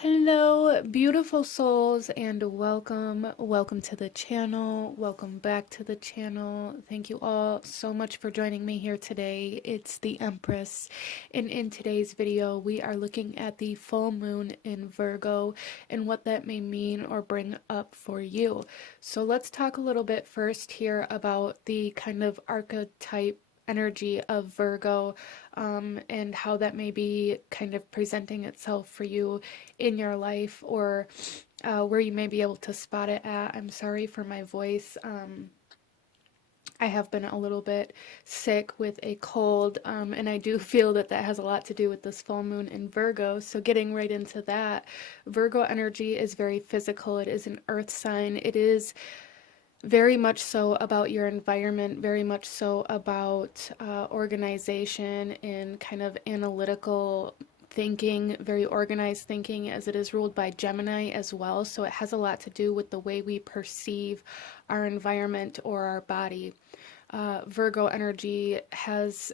Hello, beautiful souls, and welcome to the channel. Welcome back to the channel. Thank you all so much for joining me here today. It's the Empress, and in today's video, we are looking at the full moon in Virgo and what that may mean or bring up for you. So let's talk a little bit first here about the kind of archetype energy of Virgo, and how that may be kind of presenting itself for you in your life, or where you may be able to spot it at. I'm sorry for my voice. I have been a little bit sick with a cold, and I do feel that that has a lot to do with this full moon in Virgo. So getting right into that, Virgo energy is very physical. It is an earth sign. It is very much so about your environment, very much so about organization and kind of analytical thinking, very organized thinking, as it is ruled by Gemini as well. So it has a lot to do with the way we perceive our environment or our body. Virgo energy has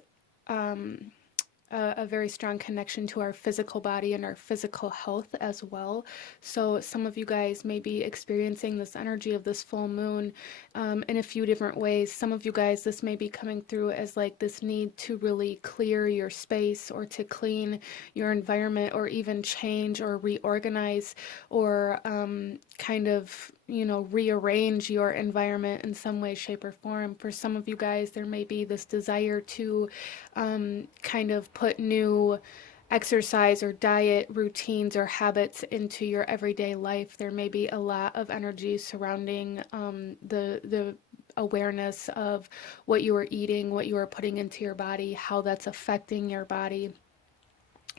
a very strong connection to our physical body and our physical health as well. So some of you guys may be experiencing this energy of this full moon in a few different ways. Some of you guys, this may be coming through as like this need to really clear your space or to clean your environment or even change or reorganize or kind of rearrange your environment in some way, shape, or form. For some of you guys, there may be this desire to kind of put new exercise or diet routines or habits into your everyday life. There may be a lot of energy surrounding the awareness of what you are eating, what you are putting into your body, how that's affecting your body.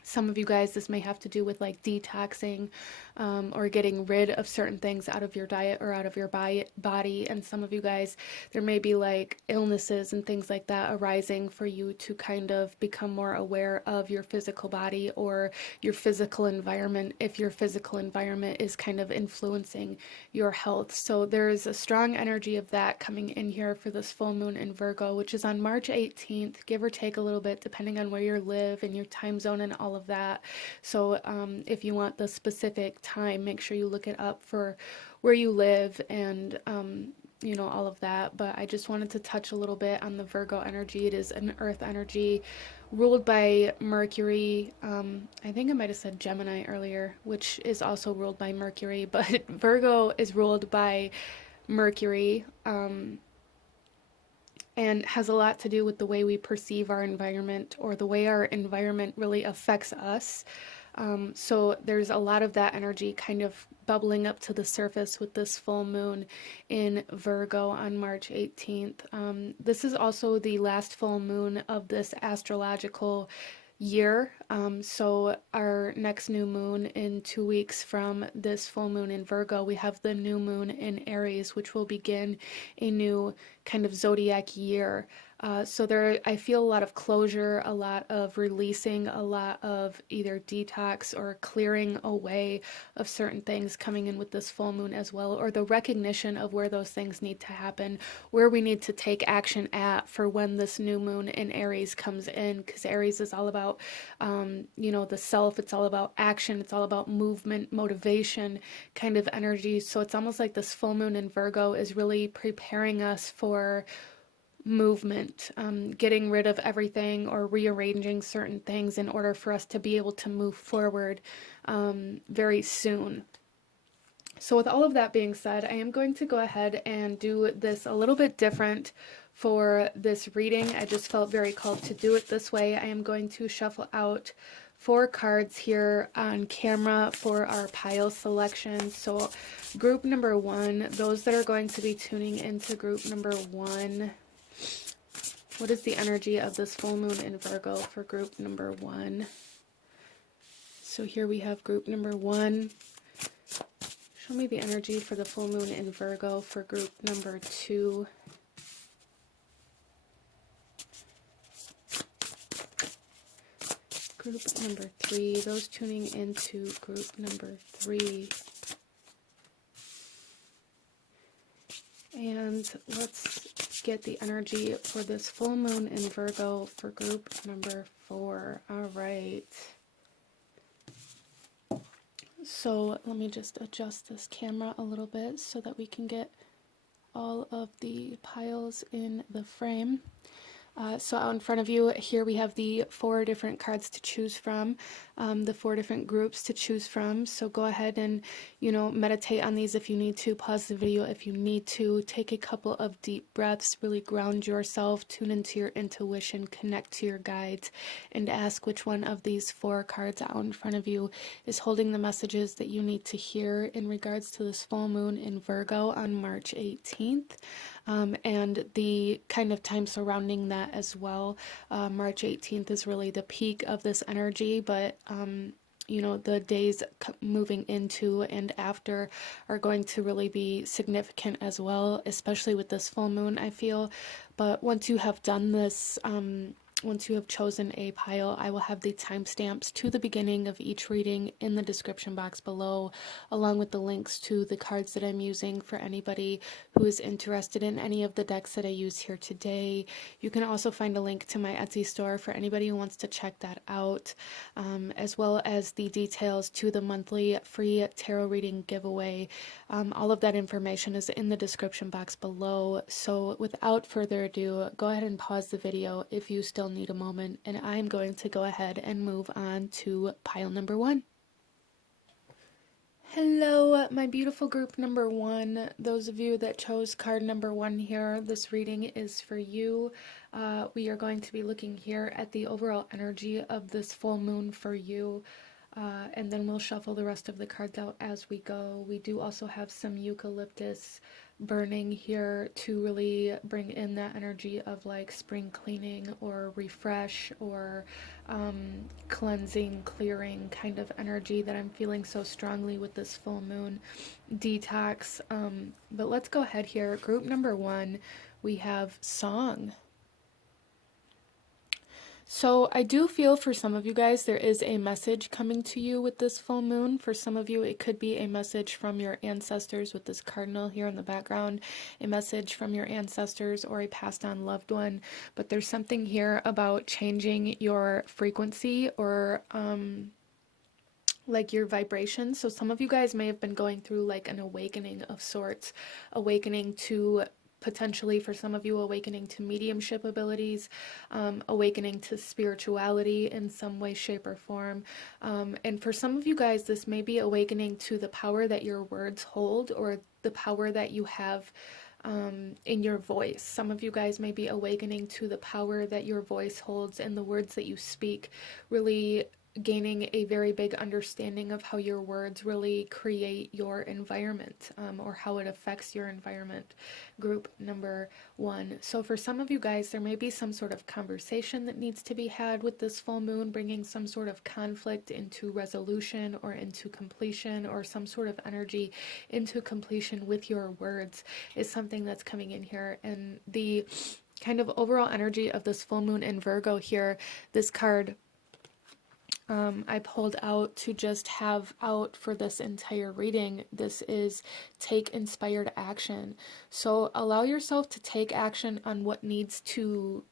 Some of you guys, this may have to do with like detoxing or getting rid of certain things out of your diet or out of your body. And some of you guys, there may be like illnesses and things like that arising for you to kind of become more aware of your physical body or your physical environment, if your physical environment is kind of influencing your health. So there's a strong energy of that coming in here for this full moon in Virgo, which is on March 18th, give or take a little bit, depending on where you live and your time zone and all of that. So if you want the specific time, make sure you look it up for where you live and all of that. But I just wanted to touch a little bit on the Virgo energy. It is an earth energy ruled by Mercury. I think I might have said Gemini earlier, which is also ruled by Mercury, but Virgo is ruled by Mercury, and has a lot to do with the way we perceive our environment or the way our environment really affects us. So there's a lot of that energy kind of bubbling up to the surface with this full moon in Virgo on March 18th. This is also the last full moon of this astrological year. So our next new moon in 2 weeks from this full moon in Virgo, we have the new moon in Aries, which will begin a new kind of zodiac year. So there, I feel a lot of closure, a lot of releasing, a lot of either detox or clearing away of certain things coming in with this full moon as well, or the recognition of where those things need to happen, where we need to take action at for when this new moon in Aries comes in, because Aries is all about, the self. It's all about action. It's all about movement, motivation kind of energy. So it's almost like this full moon in Virgo is really preparing us for movement, getting rid of everything or rearranging certain things in order for us to be able to move forward very soon. So with all of that being said, I am going to go ahead and do this a little bit different for this reading. I just felt very called to do it this way. I am going to shuffle out 4 cards here on camera for our pile selection. So group number 1, those that are going to be tuning into group number 1, what is the energy of this full moon in Virgo for group number 1? So here we have group number 1. Show me the energy for the full moon in Virgo for group number 2. Group number 3, those tuning into group number 3. And let's get the energy for this full moon in Virgo for group number 4. All right. So let me just adjust this camera a little bit so that we can get all of the piles in the frame. So out in front of you here we have the 4 different cards to choose from, the 4 different groups to choose from. So go ahead and, meditate on these if you need to, pause the video if you need to, take a couple of deep breaths, really ground yourself, tune into your intuition, connect to your guides, and ask which one of these 4 cards out in front of you is holding the messages that you need to hear in regards to this full moon in Virgo on March 18th. And the kind of time surrounding that as well. March 18th is really the peak of this energy, but the days moving into and after are going to really be significant as well, especially with this full moon, I feel. But once you have done this, once you have chosen a pile, I will have the timestamps to the beginning of each reading in the description box below, along with the links to the cards that I'm using for anybody who is interested in any of the decks that I use here today. You can also find a link to my Etsy store for anybody who wants to check that out, as well as the details to the monthly free tarot reading giveaway. All of that information is in the description box below. So without further ado, go ahead and pause the video if you still need a moment, and I'm going to go ahead and move on to pile number 1. Hello, my beautiful group number 1. Those of you that chose card number 1 here, this reading is for you. We are going to be looking here at the overall energy of this full moon for you. And then we'll shuffle the rest of the cards out as we go. We do also have some eucalyptus burning here to really bring in that energy of like spring cleaning or refresh or cleansing, clearing kind of energy that I'm feeling so strongly with this full moon detox. But let's go ahead here. Group number 1, we have song. So I do feel for some of you guys there is a message coming to you with this full moon. For some of you it could be a message from your ancestors with this cardinal here in the background, a message from your ancestors or a passed on loved one. But there's something here about changing your frequency or like your vibration. So some of you guys may have been going through like an awakening of sorts, awakening to potentially for some of you awakening to mediumship abilities, awakening to spirituality in some way, shape, or form. And for some of you guys, this may be awakening to the power that your words hold or the power that you have in your voice. Some of you guys may be awakening to the power that your voice holds and the words that you speak, really gaining a very big understanding of how your words really create your environment, or how it affects your environment. Group number 1. So for some of you guys, there may be some sort of conversation that needs to be had with this full moon, bringing some sort of conflict into resolution or into completion, or some sort of energy into completion with your words is something that's coming in here. And the kind of overall energy of this full moon in Virgo here, this card I pulled out to just have out for this entire reading. This is take inspired action. So allow yourself to take action on what needs to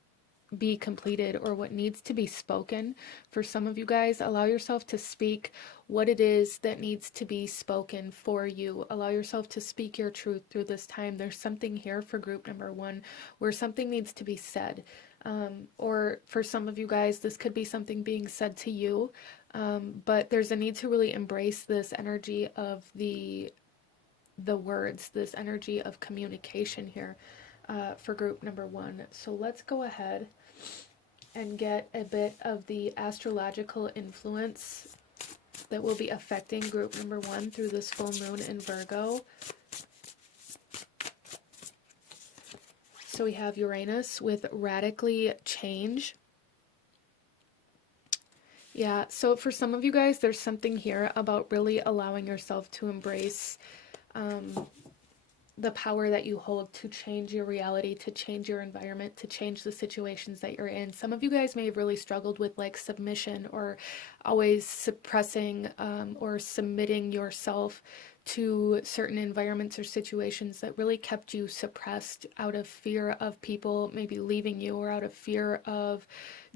be completed or what needs to be spoken. For some of you guys, allow yourself to speak what it is that needs to be spoken for you. Allow yourself to speak your truth through this time. There's something here for group number 1 where something needs to be said. Or for some of you guys, this could be something being said to you, but there's a need to really embrace this energy of the words, this energy of communication here for group number 1. So let's go ahead and get a bit of the astrological influence that will be affecting group number 1 through this full moon in Virgo. So we have Uranus with radically change. Yeah, so for some of you guys, there's something here about really allowing yourself to embrace the power that you hold to change your reality, to change your environment, to change the situations that you're in. Some of you guys may have really struggled with like submission or always suppressing or submitting yourself to certain environments or situations that really kept you suppressed out of fear of people maybe leaving you, or out of fear of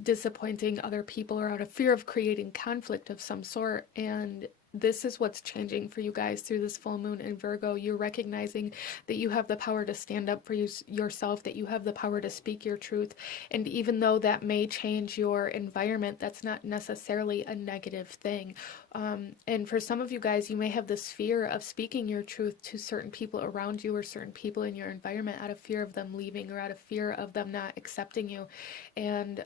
disappointing other people, or out of fear of creating conflict of some sort. And this is what's changing for you guys through this full moon in Virgo. You're recognizing that you have the power to stand up for yourself, that you have the power to speak your truth. And even though that may change your environment, that's not necessarily a negative thing. And for some of you guys, you may have this fear of speaking your truth to certain people around you, or certain people in your environment, out of fear of them leaving, or out of fear of them not accepting you. And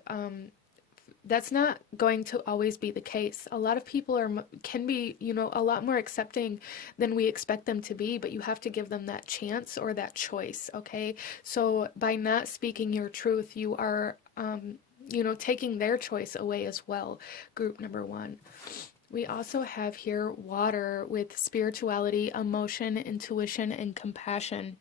that's not going to always be the case. A lot of people can be, a lot more accepting than we expect them to be, but you have to give them that chance or that choice, okay? So by not speaking your truth, you are, taking their choice away as well, group number one. We also have here water with spirituality, emotion, intuition, and compassion.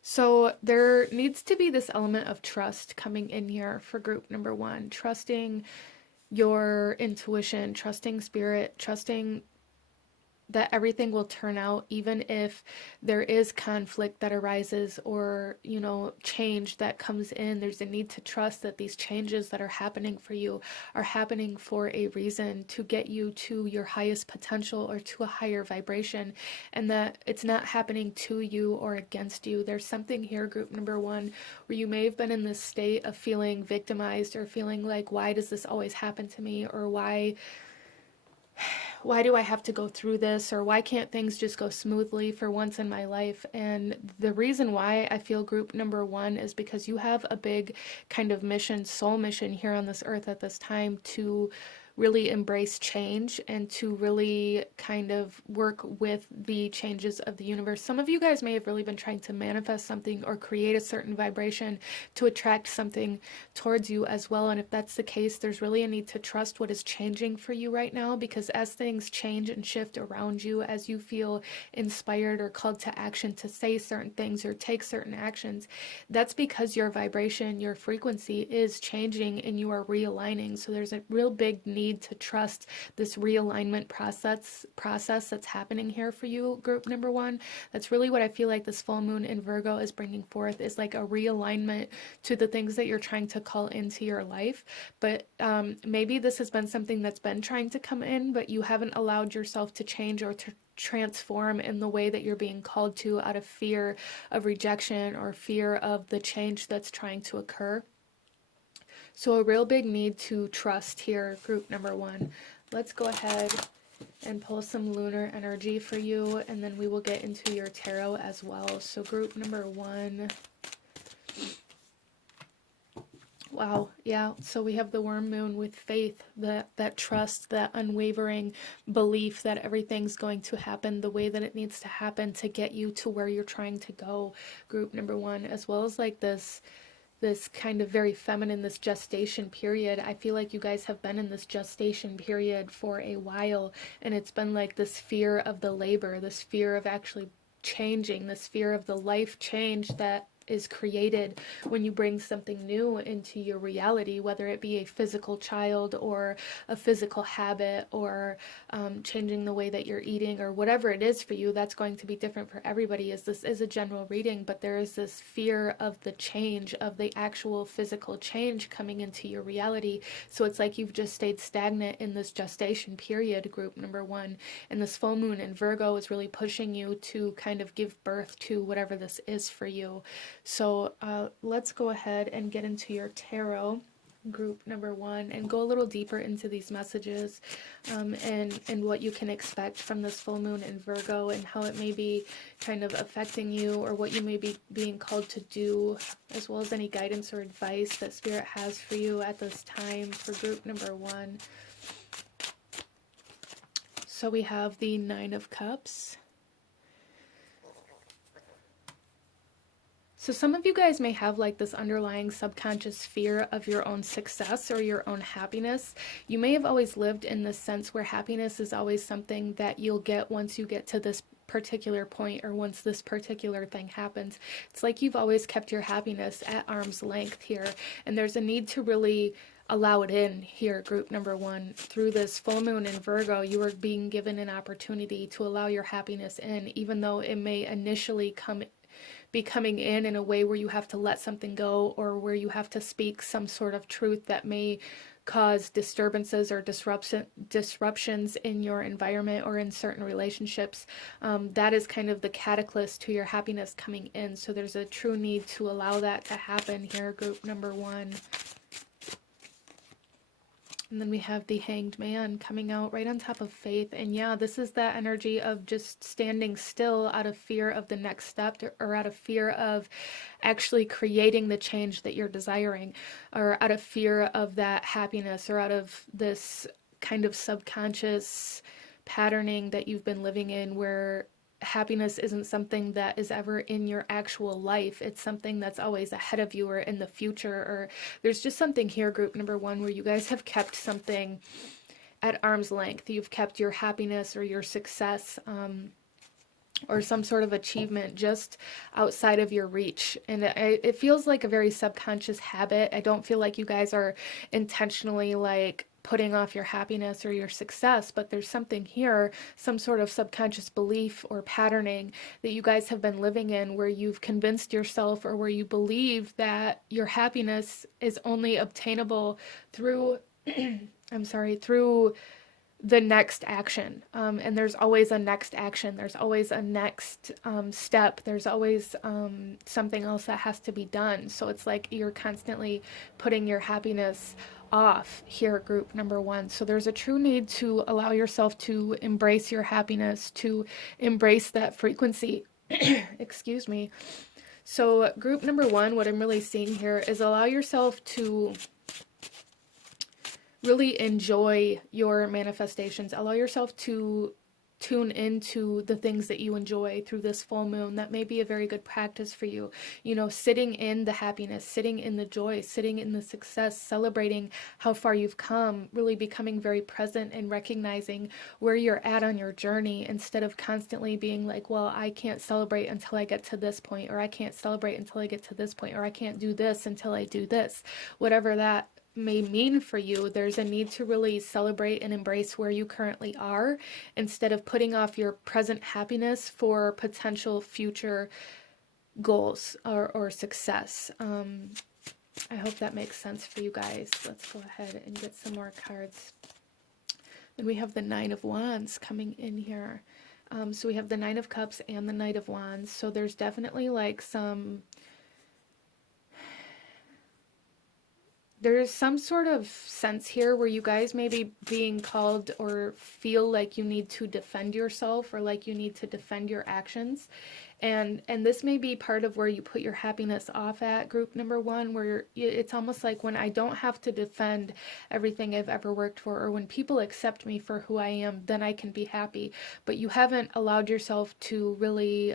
So there needs to be this element of trust coming in here for group number one. Trusting your intuition, trusting spirit, trusting that everything will turn out, even if there is conflict that arises, or change that comes in. There's a need to trust that these changes that are happening for you are happening for a reason, to get you to your highest potential or to a higher vibration, and that it's not happening to you or against you. There's something here, group number one, where you may have been in this state of feeling victimized, or feeling like, why does this always happen to me, or why do I have to go through this, or why can't things just go smoothly for once in my life? And the reason why I feel group number one is because you have a big kind of mission, soul mission here on this earth at this time, to really embrace change and to really kind of work with the changes of the universe. Some of you guys may have really been trying to manifest something or create a certain vibration to attract something towards you as well. And if that's the case, there's really a need to trust what is changing for you right now, because as things change and shift around you, as you feel inspired or called to action to say certain things or take certain actions, that's because your vibration, your frequency is changing and you are realigning. So there's a real big need to trust this realignment process that's happening here for you, group number one. That's really what I feel like this full moon in Virgo is bringing forth, is like a realignment to the things that you're trying to call into your life. But maybe this has been something that's been trying to come in, but you haven't allowed yourself to change or to transform in the way that you're being called to, out of fear of rejection or fear of the change that's trying to occur. So a real big need to trust here, group number one. Let's go ahead and pull some lunar energy for you, and then we will get into your tarot as well. So group number one. Wow, yeah, so we have the worm moon with faith, that trust, that unwavering belief that everything's going to happen the way that it needs to happen to get you to where you're trying to go, group number one, as well as like this kind of very feminine, this gestation period. I feel like you guys have been in this gestation period for a while, and it's been like this fear of the labor, this fear of actually changing, this fear of the life change that is created when you bring something new into your reality, whether it be a physical child or a physical habit, or changing the way that you're eating, or whatever it is for you. That's going to be different for everybody, as this is a general reading, but there is this fear of the change, of the actual physical change coming into your reality. So it's like you've just stayed stagnant in this gestation period, group number one, and this full moon in Virgo is really pushing you to kind of give birth to whatever this is for you. So let's go ahead and get into your tarot, group number one, and go a little deeper into these messages, and what you can expect from this full moon in Virgo, and how it may be kind of affecting you, or what you may be being called to do, as well as any guidance or advice that Spirit has for you at this time for group number one. So we have the Nine of Cups. So some of you guys may have like this underlying subconscious fear of your own success or your own happiness. You may have always lived in this sense where happiness is always something that you'll get once you get to this particular point, or once this particular thing happens. It's like you've always kept your happiness at arm's length here, and there's a need to really allow it in here, group number one. Through this full moon in Virgo, you are being given an opportunity to allow your happiness in, even though it may initially be coming in a way where you have to let something go, or where you have to speak some sort of truth that may cause disturbances or disruptions in your environment or in certain relationships. That is kind of the catalyst to your happiness coming in. So there's a true need to allow that to happen here, group number one. And then we have the Hanged Man coming out right on top of Faith. And yeah, this is that energy of just standing still out of fear of the next step, or out of fear of actually creating the change that you're desiring, or out of fear of that happiness, or out of this kind of subconscious patterning that you've been living in, where happiness isn't something that is ever in your actual life. It's something that's always ahead of you or in the future. Or there's just something here, group number one, where you guys have kept something at arm's length. You've kept your happiness or your success, or some sort of achievement just outside of your reach. And it feels like a very subconscious habit. I don't feel like you guys are intentionally like putting off your happiness or your success, but there's something here, some sort of subconscious belief or patterning that you guys have been living in, where you've convinced yourself, or where you believe that your happiness is only obtainable through through the next action. And there's always a next action. There's always a next step. There's always something else that has to be done. So it's like you're constantly putting your happiness off here, group number one. So there's a true need to allow yourself to embrace your happiness, to embrace that frequency. Excuse me. So group number one, what I'm really seeing here is allow yourself to really enjoy your manifestations. Allow yourself to tune into the things that you enjoy through this full moon. That may be a very good practice for you. You know, sitting in the happiness, sitting in the joy, sitting in the success, celebrating how far you've come, really becoming very present and recognizing where you're at on your journey, instead of constantly being like, well, I can't celebrate until I get to this point, or I can't celebrate until I get to this point, or I can't do this until I do this. Whatever that may mean for you, there's a need to really celebrate and embrace where you currently are, instead of putting off your present happiness for potential future goals or success. I hope that makes sense for you guys. Let's go ahead and get some more cards. And we have the Nine of Wands coming in here. So we have the Nine of Cups and the Knight of Wands. So there's definitely like there's some sort of sense here where you guys may be being called, or feel like you need to defend yourself, or like you need to defend your actions. And this may be part of where you put your happiness off at, group number one, where it's almost like, when I don't have to defend everything I've ever worked for, or when people accept me for who I am, then I can be happy. But you haven't allowed yourself to really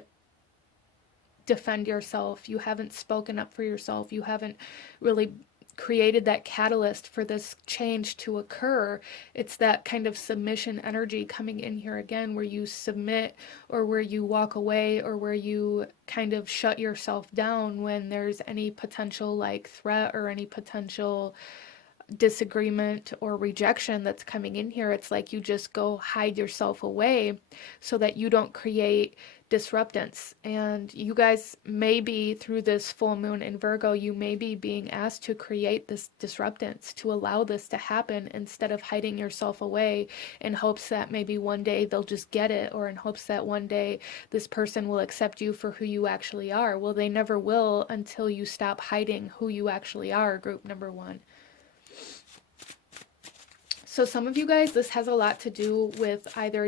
defend yourself. You haven't spoken up for yourself. You haven't really created that catalyst for this change to occur. It's that kind of submission energy coming in here again, where you submit, or where you walk away, or where you kind of shut yourself down when there's any potential like threat or any potential disagreement or rejection that's coming in here. It's like you just go hide yourself away so that you don't create disruptance. And you guys may be, through this full moon in Virgo, you may be being asked to create this disruptance, to allow this to happen, instead of hiding yourself away in hopes that maybe one day they'll just get it, or in hopes that one day this person will accept you for who you actually are. Well, they never will until you stop hiding who you actually are, group number one. So some of you guys, this has a lot to do with either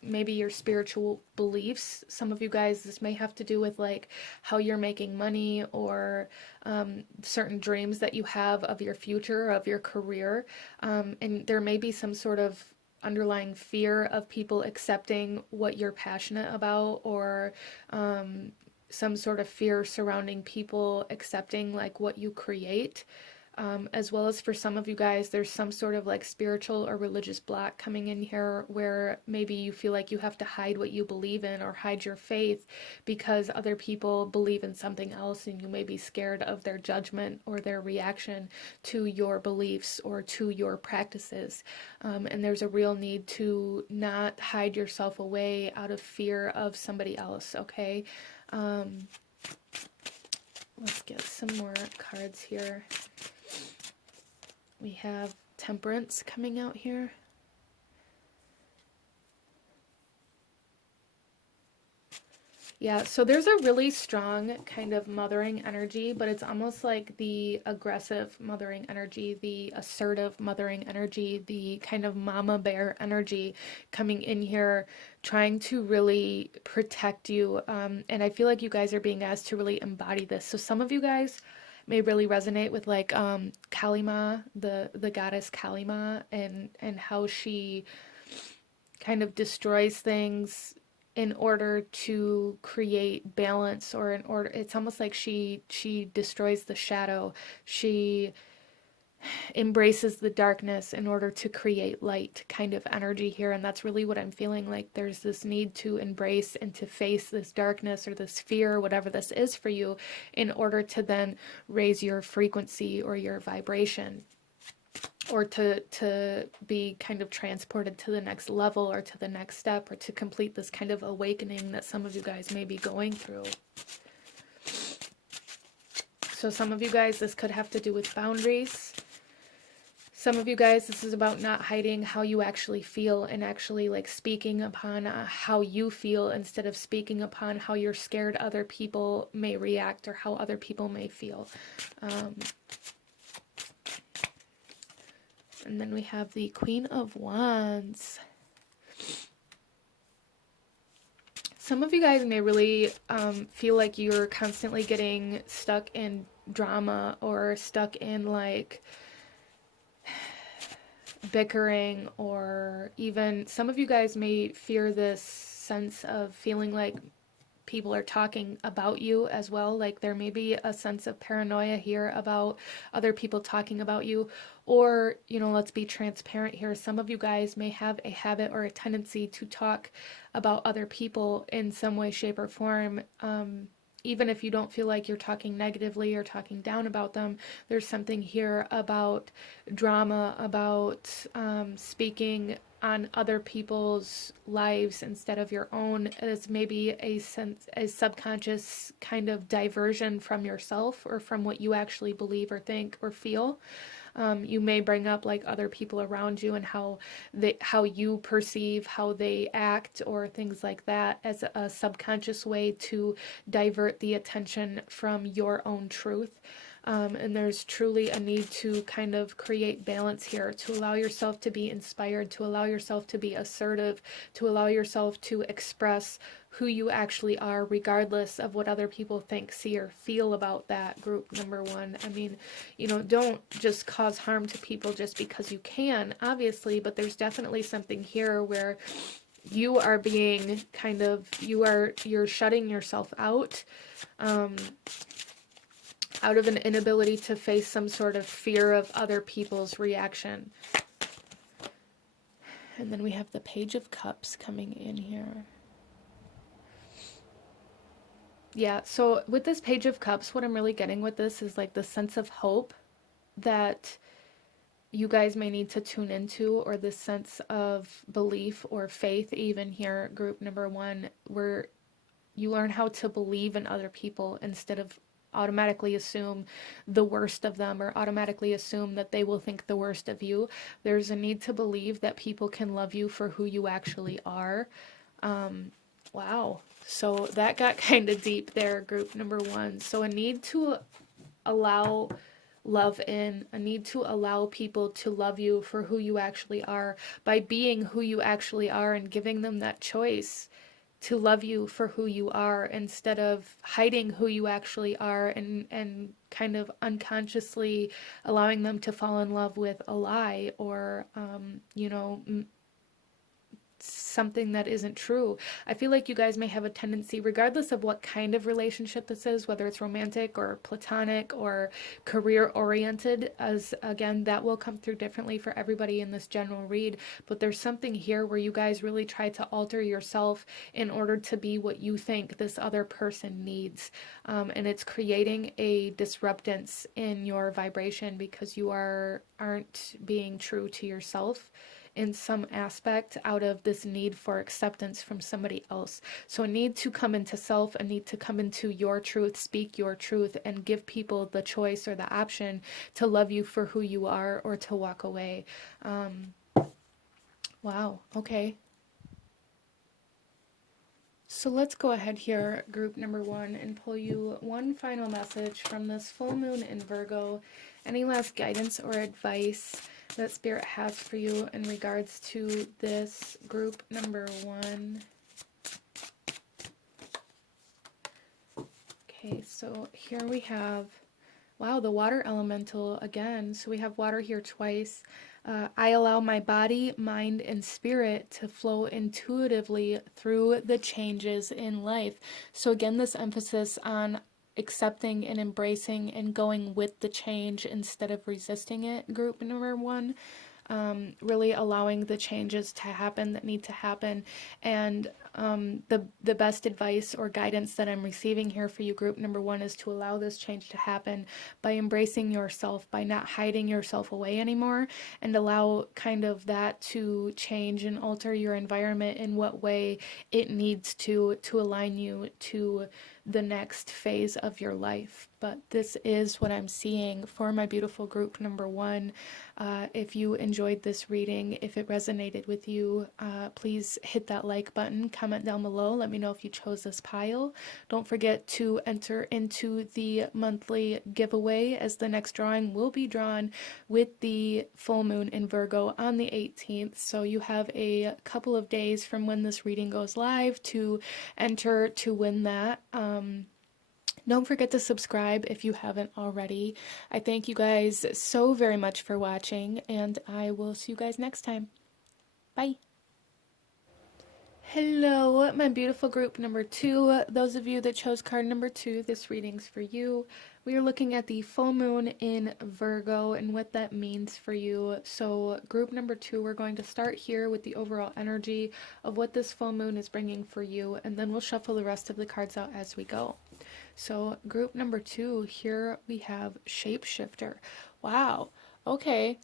maybe your spiritual beliefs. Some of you guys, this may have to do with like how you're making money, or certain dreams that you have of your future, of your career. And there may be some sort of underlying fear of people accepting what you're passionate about, or some sort of fear surrounding people accepting like what you create. As well as for some of you guys, there's some sort of like spiritual or religious block coming in here where maybe you feel like you have to hide what you believe in or hide your faith because other people believe in something else and you may be scared of their judgment or their reaction to your beliefs or to your practices. And there's a real need to not hide yourself away out of fear of somebody else, okay? Let's get some more cards here. We have Temperance coming out here. Yeah, so there's a really strong kind of mothering energy, but it's almost like the aggressive mothering energy, the assertive mothering energy, the kind of mama bear energy coming in here, trying to really protect you. And I feel like you guys are being asked to really embody this. So some of you guys may really resonate with like Kalima, the goddess Kalima, and how she kind of destroys things in order to create balance, or in order, it's almost like she destroys the shadow. She embraces the darkness in order to create light kind of energy here, and that's really what I'm feeling like. There's this need to embrace and to face this darkness or this fear, whatever this is for you, in order to then raise your frequency or your vibration, or to be kind of transported to the next level or to the next step, or to complete this kind of awakening that some of you guys may be going through. So some of you guys, this could have to do with boundaries. Some of you guys, this is about not hiding how you actually feel and actually like speaking upon how you feel instead of speaking upon how you're scared other people may react or how other people may feel. And then we have the Queen of Wands. Some of you guys may really feel like you're constantly getting stuck in drama or stuck in like bickering, or even some of you guys may fear this sense of feeling like people are talking about you as well. Like there may be a sense of paranoia here about other people talking about you. Or, you know, let's be transparent here. Some of you guys may have a habit or a tendency to talk about other people in some way, shape, or form. Even if you don't feel like you're talking negatively or talking down about them, there's something here about drama, about speaking on other people's lives instead of your own. It's maybe a subconscious kind of diversion from yourself or from what you actually believe or think or feel. You may bring up like other people around you and how you perceive how they act or things like that as a subconscious way to divert the attention from your own truth. And there's truly a need to kind of create balance here, to allow yourself to be inspired, to allow yourself to be assertive, to allow yourself to express who you actually are, regardless of what other people think, see, or feel about that. Group number one. I mean, you know, don't just cause harm to people just because you can, obviously, but there's definitely something here where you are being kind of, you're shutting yourself out of an inability to face some sort of fear of other people's reaction. And then we have the Page of Cups coming in here. Yeah, so with this Page of Cups, what I'm really getting with this is like the sense of hope that you guys may need to tune into, or this sense of belief or faith, even here, group number one, where you learn how to believe in other people instead of automatically assume the worst of them or automatically assume that they will think the worst of you. There's a need to believe that people can love you for who you actually are. Wow. So that got kind of deep there, group number one. So a need to allow love in, a need to allow people to love you for who you actually are by being who you actually are and giving them that choice to love you for who you are instead of hiding who you actually are and kind of unconsciously allowing them to fall in love with a lie or, you know, something that isn't true. I feel like you guys may have a tendency, regardless of what kind of relationship this is, whether it's romantic or platonic or career oriented, as again, that will come through differently for everybody in this general read. But there's something here where you guys really try to alter yourself in order to be what you think this other person needs. And it's creating a disruptance in your vibration because you aren't being true to yourself in some aspect out of this need for acceptance from somebody else. So a need to come into self, a need to come into your truth, speak your truth, and give people the choice or the option to love you for who you are or to walk away. Wow, okay. So let's go ahead here, group number 1, and pull you one final message from this full moon in Virgo. Any last guidance or advice that Spirit has for you in regards to this group number 1? Okay, so here we have, wow, the water elemental again. So we have water here twice. I allow my body, mind, and spirit to flow intuitively through the changes in life. So again, this emphasis on accepting and embracing and going with the change instead of resisting it, group number 1. Really allowing the changes to happen that need to happen. And the best advice or guidance that I'm receiving here for you, group number 1, is to allow this change to happen by embracing yourself, by not hiding yourself away anymore, and allow kind of that to change and alter your environment in what way it needs to align you to the next phase of your life. But this is what I'm seeing for my beautiful group number 1. If you enjoyed this reading, if it resonated with you, please hit that like button, comment down below, let me know if you chose this pile. Don't forget to enter into the monthly giveaway, as the next drawing will be drawn with the full moon in Virgo on the 18th. So you have a couple of days from when this reading goes live to enter to win that. Don't forget to subscribe if you haven't already. I thank you guys so very much for watching, and I will see you guys next time. Bye. Hello, my beautiful group number 2. Those of you that chose card number 2, this reading's for you. We are looking at the full moon in Virgo and what that means for you. So group number 2, we're going to start here with the overall energy of what this full moon is bringing for you, and then we'll shuffle the rest of the cards out as we go. So group number 2, here we have Shapeshifter. Wow. Okay.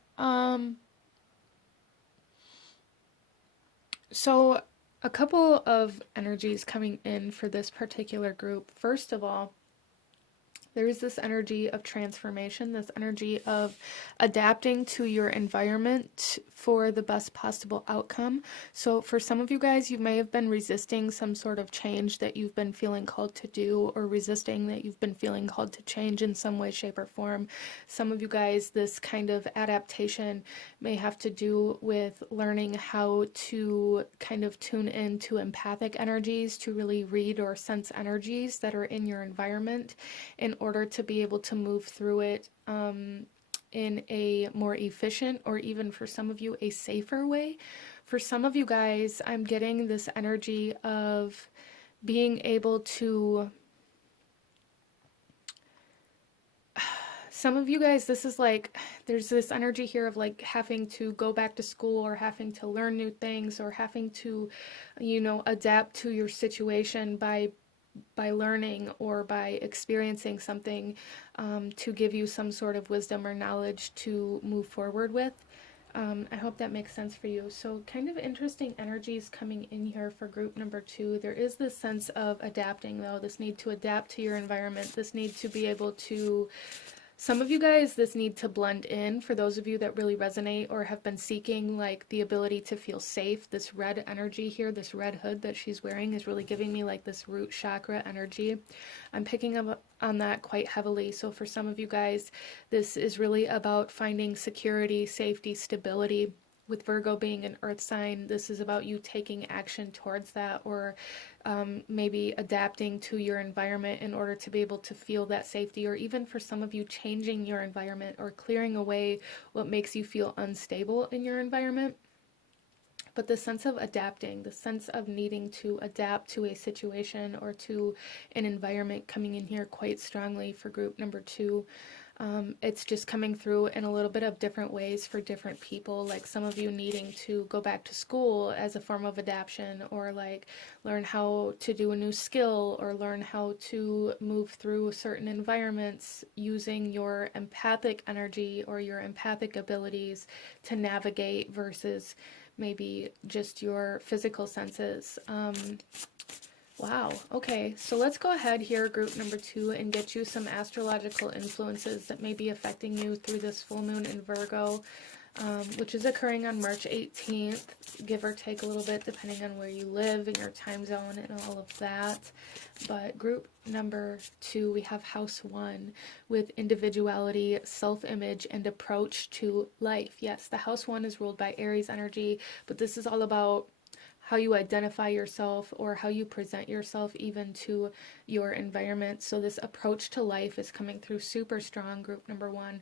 So a couple of energies coming in for this particular group. First of all, there is this energy of transformation, this energy of adapting to your environment for the best possible outcome. So for some of you guys, you may have been resisting some sort of change that you've been feeling called to do, or resisting that you've been feeling called to change in some way, shape, or form. Some of you guys, this kind of adaptation may have to do with learning how to kind of tune into empathic energies, to really read or sense energies that are in your environment in order to be able to move through it in a more efficient, or even for some of you, a safer way. For some of you guys, I'm getting this energy of being able to... Some of you guys, this is like, there's this energy here of like having to go back to school, or having to learn new things, or having to, adapt to your situation by learning or by experiencing something to give you some sort of wisdom or knowledge to move forward with. I hope that makes sense for you. So kind of interesting energies coming in here for group number 2. There is this sense of adapting, though, this need to adapt to your environment, this need to be able to... Some of you guys, this need to blend in. For those of you that really resonate or have been seeking like the ability to feel safe, this red energy here, this red hood that she's wearing is really giving me like this root chakra energy. I'm picking up on that quite heavily. So for some of you guys, this is really about finding security, safety, stability. With Virgo being an earth sign, this is about you taking action towards that, or maybe adapting to your environment in order to be able to feel that safety, or even for some of you changing your environment or clearing away what makes you feel unstable in your environment. But the sense of adapting, the sense of needing to adapt to a situation or to an environment coming in here quite strongly for group number two. It's just coming through in a little bit of different ways for different people. Like some of you needing to go back to school as a form of adaptation, or like learn how to do a new skill, or learn how to move through certain environments using your empathic energy or your empathic abilities to navigate versus maybe just your physical senses. Wow. Okay. So let's go ahead here, group number two, and get you some astrological influences that may be affecting you through this full moon in Virgo, which is occurring on March 18th, give or take a little bit, depending on where you live and your time zone and all of that. But group number two, we have house one with individuality, self-image, and approach to life. Yes, the house one is ruled by Aries energy, but this is all about how you identify yourself or how you present yourself even to your environment. So this approach to life is coming through super strong, group number one.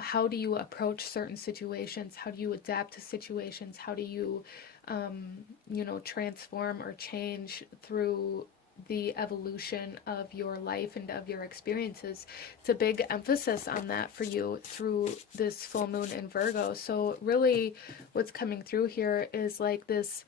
How do you approach certain situations? How do you adapt to situations? How do you, transform or change through the evolution of your life and of your experiences? It's a big emphasis on that for you through this full moon in Virgo. So really what's coming through here is like this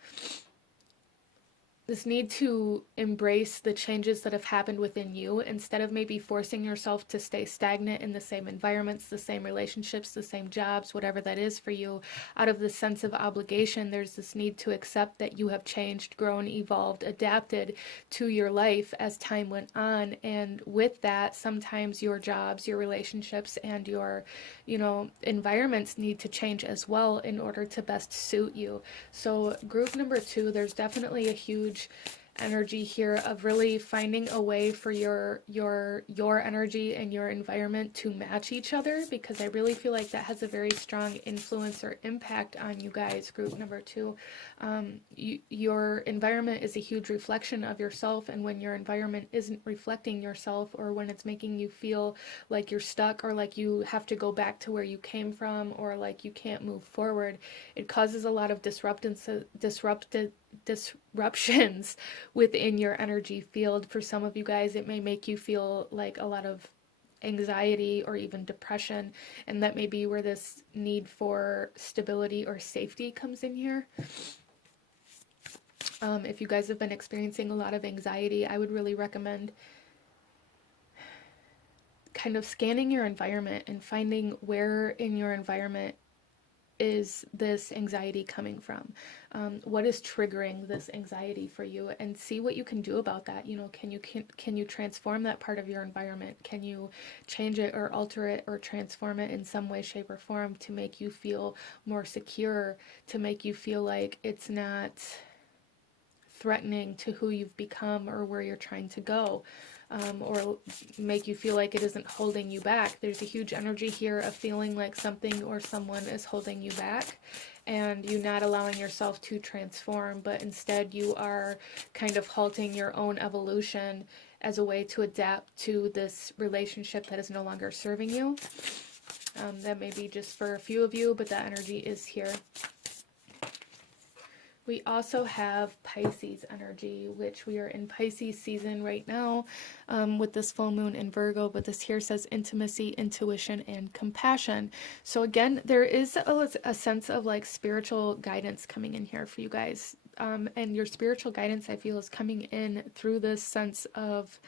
need to embrace the changes that have happened within you instead of maybe forcing yourself to stay stagnant in the same environments, the same relationships, the same jobs, whatever that is for you. Out of this sense of obligation, there's this need to accept that you have changed, grown, evolved, adapted to your life as time went on. And with that, sometimes your jobs, your relationships, and your, environments need to change as well in order to best suit you. So group number two, there's definitely a huge energy here of really finding a way for your energy and your environment to match each other, because I really feel like that has a very strong influence or impact on you guys, group number two. Your environment is a huge reflection of yourself, and when your environment isn't reflecting yourself, or when it's making you feel like you're stuck, or like you have to go back to where you came from, or like you can't move forward, it causes a lot of disruptions within your energy field. For some of you guys, it may make you feel like a lot of anxiety or even depression, and that may be where this need for stability or safety comes in here. If you guys have been experiencing a lot of anxiety, I would really recommend kind of scanning your environment and finding where in your environment is this anxiety coming from? What is triggering this anxiety for you? And see what you can do about that. Can you transform that part of your environment? Can you change it or alter it or transform it in some way, shape, or form to make you feel more secure, to make you feel like it's not threatening to who you've become or where you're trying to go? Or make you feel like it isn't holding you back. There's a huge energy here of feeling like something or someone is holding you back, and you not allowing yourself to transform, but instead you are kind of halting your own evolution as a way to adapt to this relationship that is no longer serving you. That may be just for a few of you, but that energy is here. We also have Pisces energy, which we are in Pisces season right now with this full moon in Virgo, but this here says intimacy, intuition, and compassion. So again, there is a sense of like spiritual guidance coming in here for you guys. And your spiritual guidance, I feel, is coming in through this sense of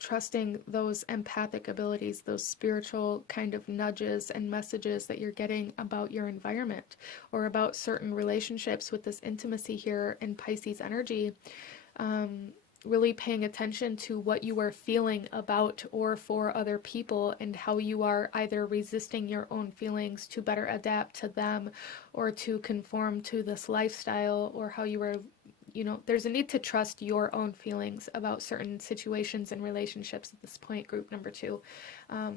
trusting those empathic abilities, those spiritual kind of nudges and messages that you're getting about your environment or about certain relationships with this intimacy here in Pisces energy. Really paying attention to what you are feeling about or for other people, and how you are either resisting your own feelings to better adapt to them or to conform to this lifestyle, or how you are there's a need to trust your own feelings about certain situations and relationships at this point, group number two.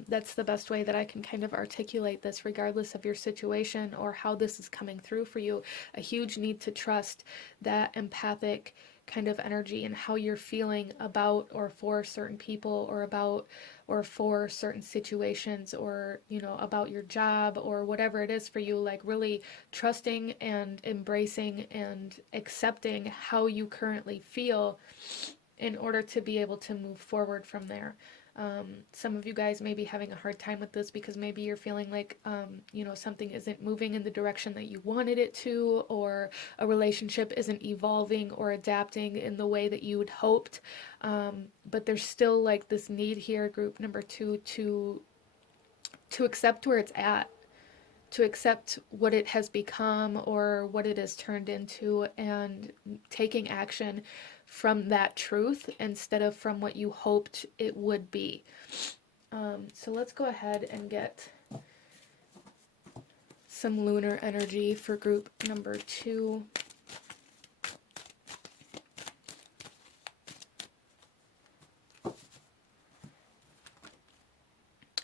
That's the best way that I can kind of articulate this, regardless of your situation or how this is coming through for you. A huge need to trust that empathic kind of energy and how you're feeling about or for certain people or about or for certain situations, or about your job or whatever it is for you, like really trusting and embracing and accepting how you currently feel in order to be able to move forward from there. Some of you guys may be having a hard time with this because maybe you're feeling like, something isn't moving in the direction that you wanted it to, or a relationship isn't evolving or adapting in the way that you had hoped. But there's still like this need here, group number 2, to accept where it's at, to accept what it has become or what it has turned into, and taking action from that truth instead of from what you hoped it would be. So let's go ahead and get some lunar energy for group number 2.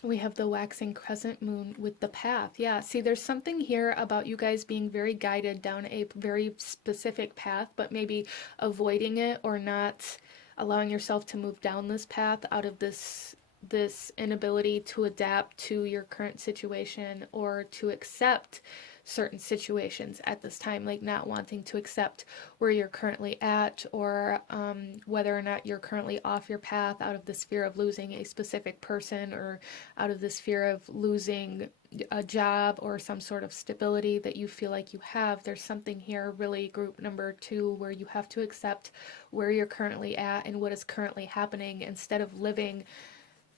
We have the waxing crescent moon with the path. Yeah, see, there's something here about you guys being very guided down a very specific path, but maybe avoiding it or not allowing yourself to move down this path out of this inability to adapt to your current situation or to accept certain situations at this time, like not wanting to accept where you're currently at, or whether or not you're currently off your path out of this fear of losing a specific person, or out of this fear of losing a job or some sort of stability that you feel like you have. There's something here, really, group number 2, where you have to accept where you're currently at and what is currently happening instead of living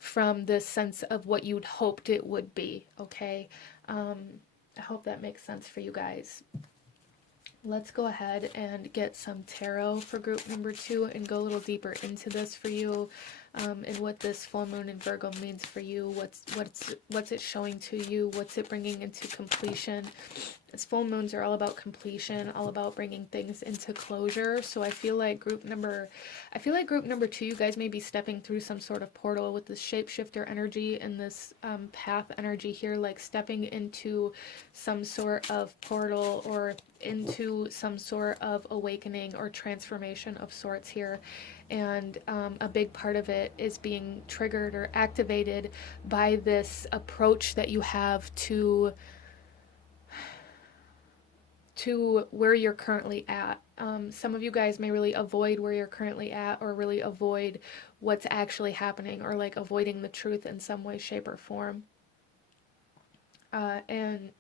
from this sense of what you'd hoped it would be, okay? I hope that makes sense for you guys. Let's go ahead and get some tarot for group number 2 and go a little deeper into this for you, and what this full moon in Virgo means for you. What's it showing to you? What's it bringing into completion? As full moons are all about completion, all about bringing things into closure. So I feel like group number 2, you guys may be stepping through some sort of portal with this shapeshifter energy and this path energy here, like stepping into some sort of portal or into some sort of awakening or transformation of sorts here. And a big part of it is being triggered or activated by this approach that you have to where you're currently at. Some of you guys may really avoid where you're currently at, or really avoid what's actually happening, or like avoiding the truth in some way, shape, or form. And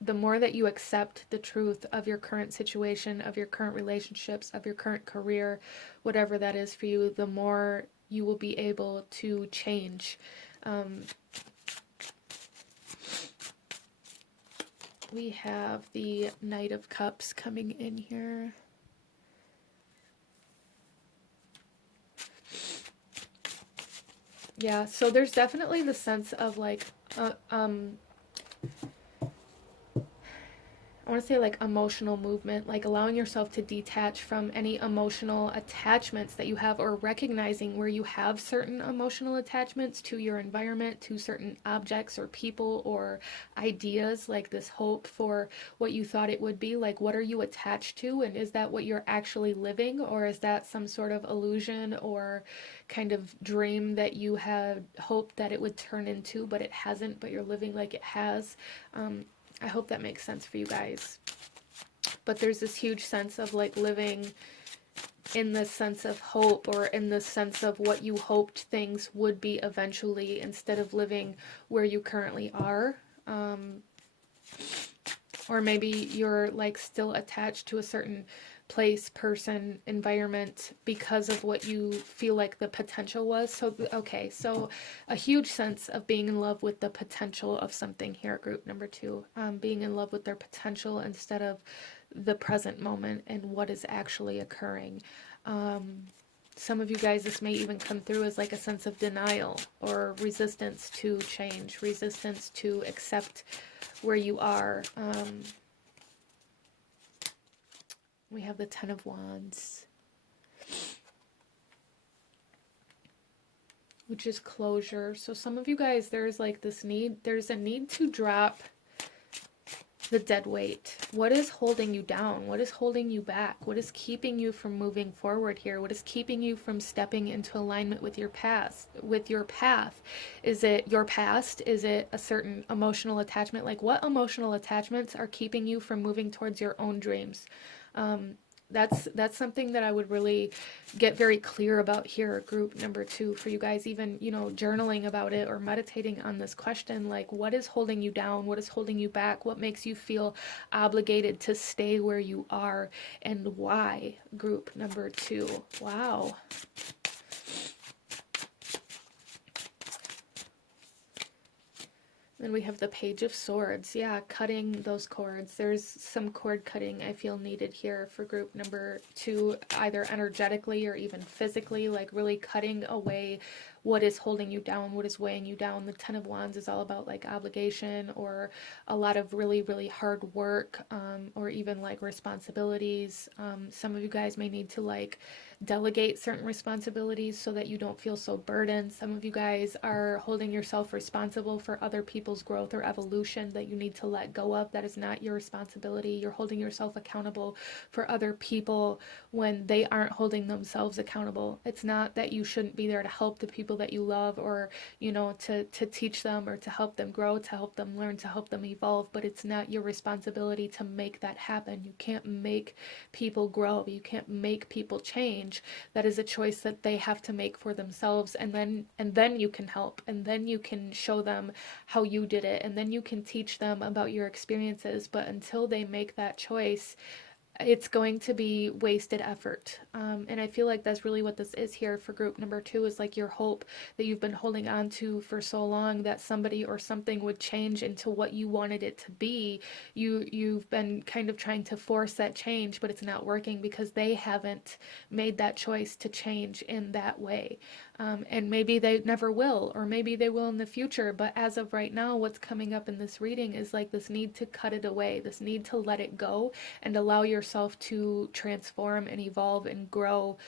the more that you accept the truth of your current situation, of your current relationships, of your current career, whatever that is for you, the more you will be able to change. We have the Knight of Cups coming in here. Yeah, so there's definitely the sense of like, I want to say like emotional movement, like allowing yourself to detach from any emotional attachments that you have, or recognizing where you have certain emotional attachments to your environment, to certain objects or people or ideas, like this hope for what you thought it would be. Like, what are you attached to, and is that what you're actually living, or is that some sort of illusion or kind of dream that you had hoped that it would turn into, but it hasn't, but you're living like it has? I hope that makes sense for you guys. But there's this huge sense of like living in this sense of hope, or in this sense of what you hoped things would be eventually, instead of living where you currently are. Or maybe you're like still attached to a certain place, person, environment because of what you feel like the potential was. So, okay, so a huge sense of being in love with the potential of something here, group number 2. Being in love with their potential instead of the present moment and what is actually occurring. Some of you guys, this may even come through as like a sense of denial or resistance to change, resistance to accept where you are. We have the Ten of Wands, which is closure. So some of you guys, there's like this need, there's a need to drop The dead weight. What is holding you down? What is holding you back? What is keeping you from moving forward here? What is keeping you from stepping into alignment with your past, with your path? Is it your past? Is it a certain emotional attachment? Like, what emotional attachments are keeping you from moving towards your own dreams? Um, that's something that I would really get very clear about here, group number 2, for you guys, even, journaling about it or meditating on this question, like, what is holding you down? What is holding you back? What makes you feel obligated to stay where you are, and why? Group number 2. Wow. Then we have the Page of Swords. Yeah, cutting those cords. There's some cord cutting I feel needed here for group number 2, either energetically or even physically, like really cutting away what is holding you down, what is weighing you down. The Ten of Wands is all about like obligation or a lot of really, really hard work, or even like responsibilities. Some of you guys may need to like delegate certain responsibilities so that you don't feel so burdened. Some of you guys are holding yourself responsible for other people's growth or evolution that you need to let go of. That is not your responsibility. You're holding yourself accountable for other people when they aren't holding themselves accountable. It's not that you shouldn't be there to help the people that you love, or to teach them or to help them grow, to help them learn, to help them evolve, but it's not your responsibility to make that happen. You can't make people grow. You can't make people change. That is a choice that they have to make for themselves, and then you can help, and then you can show them how you did it, and then you can teach them about your experiences. But until they make that choice, it's going to be wasted effort. And I feel like that's really what this is here for group number 2, is like your hope that you've been holding on to for so long, that somebody or something would change into what you wanted it to be. You've been kind of trying to force that change, but it's not working because they haven't made that choice to change in that way. And maybe they never will, or maybe they will in the future. But as of right now, what's coming up in this reading is like this need to cut it away, this need to let it go and allow yourself to transform and evolve and grow,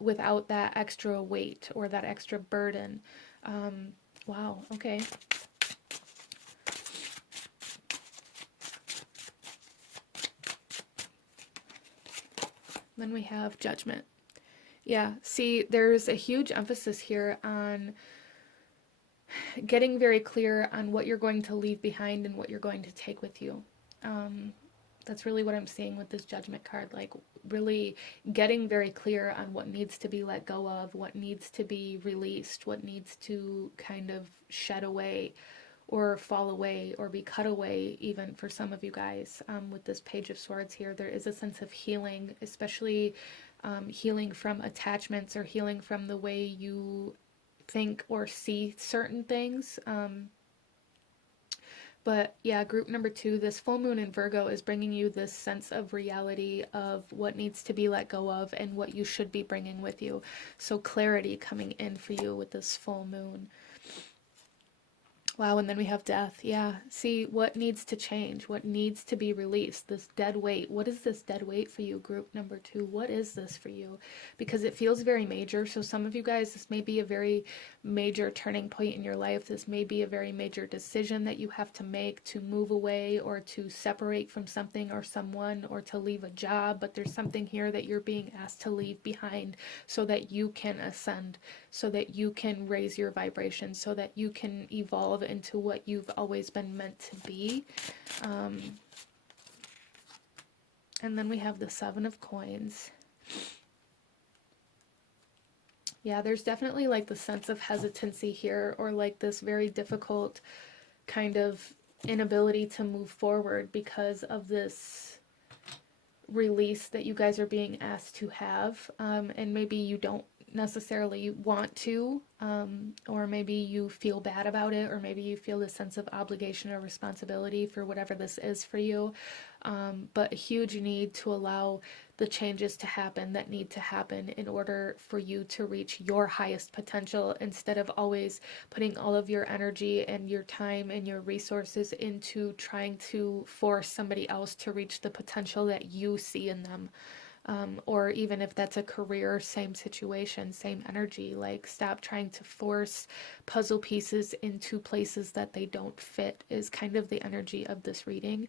without that extra weight or that extra burden. Wow, okay. Then we have Judgment. Yeah, see, there's a huge emphasis here on getting very clear on what you're going to leave behind and what you're going to take with you. That's really what I'm seeing with this Judgment card, like really getting very clear on what needs to be let go of, what needs to be released, what needs to kind of shed away or fall away or be cut away, even for some of you guys. With this Page of Swords here, there is a sense of healing, especially healing from attachments or healing from the way you think or see certain things. But yeah, group number 2, this full moon in Virgo is bringing you this sense of reality of what needs to be let go of and what you should be bringing with you. So clarity coming in for you with this full moon. Wow, and then we have Death. Yeah, see what needs to change, what needs to be released, this dead weight. What is this dead weight for you, group number 2? What is this for you? Because it feels very major. So some of you guys, this may be a very major turning point in your life. This may be a very major decision that you have to make to move away or to separate from something or someone or to leave a job. But there's something here that you're being asked to leave behind so that you can ascend, so that you can raise your vibration, so that you can evolve into what you've always been meant to be. And then we have the Seven of Coins. Yeah, there's definitely like the sense of hesitancy here, or like this very difficult kind of inability to move forward because of this release that you guys are being asked to have. And maybe you don't necessarily want to, or maybe you feel bad about it, or maybe you feel a sense of obligation or responsibility for whatever this is for you. But a huge need to allow the changes to happen that need to happen in order for you to reach your highest potential, instead of always putting all of your energy and your time and your resources into trying to force somebody else to reach the potential that you see in them. Or even if that's a career, same situation, same energy. Like, stop trying to force puzzle pieces into places that they don't fit, is kind of the energy of this reading.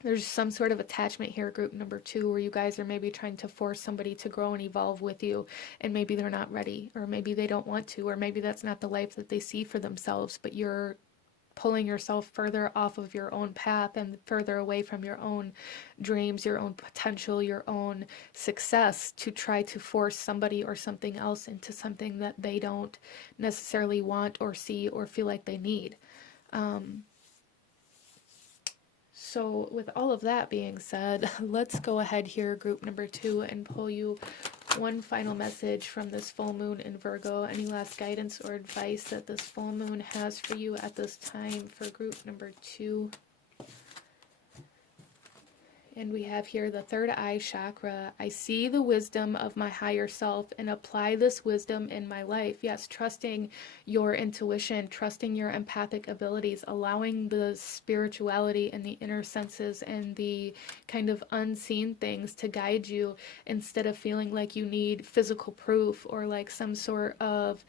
There's some sort of attachment here, group number 2, where you guys are maybe trying to force somebody to grow and evolve with you, and maybe they're not ready, or maybe they don't want to, or maybe that's not the life that they see for themselves, but you're pulling yourself further off of your own path and further away from your own dreams, your own potential, your own success, to try to force somebody or something else into something that they don't necessarily want or see or feel like they need. So with all of that being said, let's go ahead here, group number 2, and pull you one final message from this full moon in Virgo. Any last guidance or advice that this full moon has for you at this time for group number 2? And we have here the third eye chakra. I see the wisdom of my higher self and apply this wisdom in my life. Yes, trusting your intuition, trusting your empathic abilities, allowing the spirituality and the inner senses and the kind of unseen things to guide you, instead of feeling like you need physical proof or like some sort of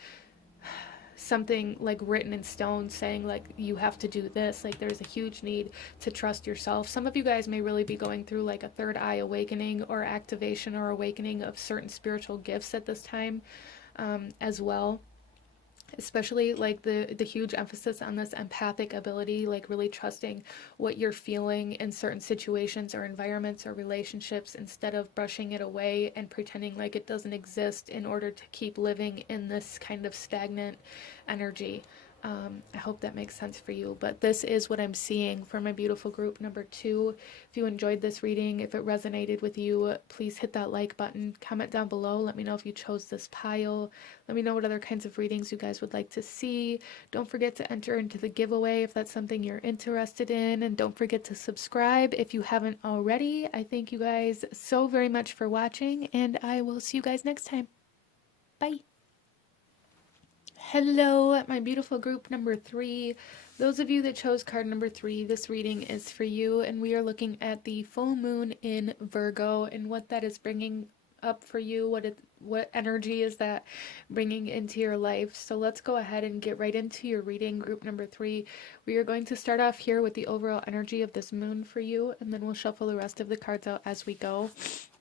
something like written in stone saying like you have to do this. Like, there's a huge need to trust yourself. Some of you guys may really be going through like a third eye awakening or activation or awakening of certain spiritual gifts at this time, as well. Especially like the huge emphasis on this empathic ability, like really trusting what you're feeling in certain situations or environments or relationships, instead of brushing it away and pretending like it doesn't exist in order to keep living in this kind of stagnant energy. I hope that makes sense for you, but this is what I'm seeing for my beautiful group number 2. If you enjoyed this reading, if it resonated with you, please hit that like button, comment down below, let me know if you chose this pile, let me know what other kinds of readings you guys would like to see. Don't forget to enter into the giveaway if that's something you're interested in, and don't forget to subscribe if you haven't already. I thank you guys so very much for watching, and I will see you guys next time. Bye. Hello, my beautiful group number 3. Those of you that chose card number 3, this reading is for you, and we are looking at the full moon in Virgo and what that is bringing up for you. What energy is that bringing into your life? So let's go ahead and get right into your reading, group number 3. We are going to start off here with the overall energy of this moon for you, and then we'll shuffle the rest of the cards out as we go.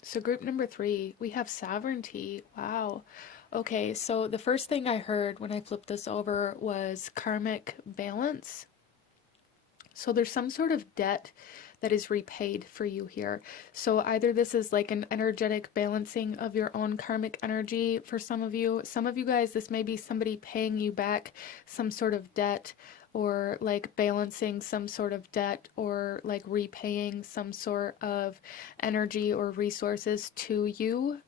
So group number 3, we have sovereignty. Wow. Okay, so the first thing I heard when I flipped this over was karmic balance. So there's some sort of debt that is repaid for you here. So either this is like an energetic balancing of your own karmic energy for some of you. Some of you guys, this may be somebody paying you back some sort of debt, or like balancing some sort of debt, or like repaying some sort of energy or resources to you.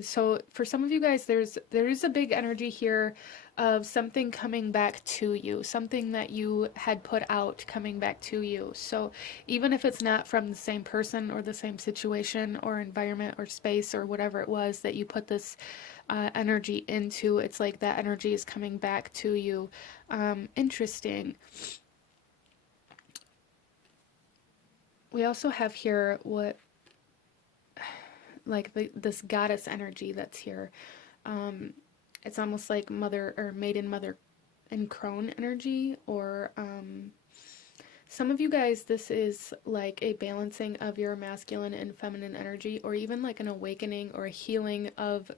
So for some of you guys, there is a big energy here of something coming back to you, something that you had put out coming back to you. So even if it's not from the same person or the same situation or environment or space or whatever it was that you put this energy into, it's like that energy is coming back to you. Interesting. We also have here what, like this goddess energy that's here. It's almost like mother or maiden, mother and crone energy, or some of you guys, this is like a balancing of your masculine and feminine energy, or even like an awakening or a healing of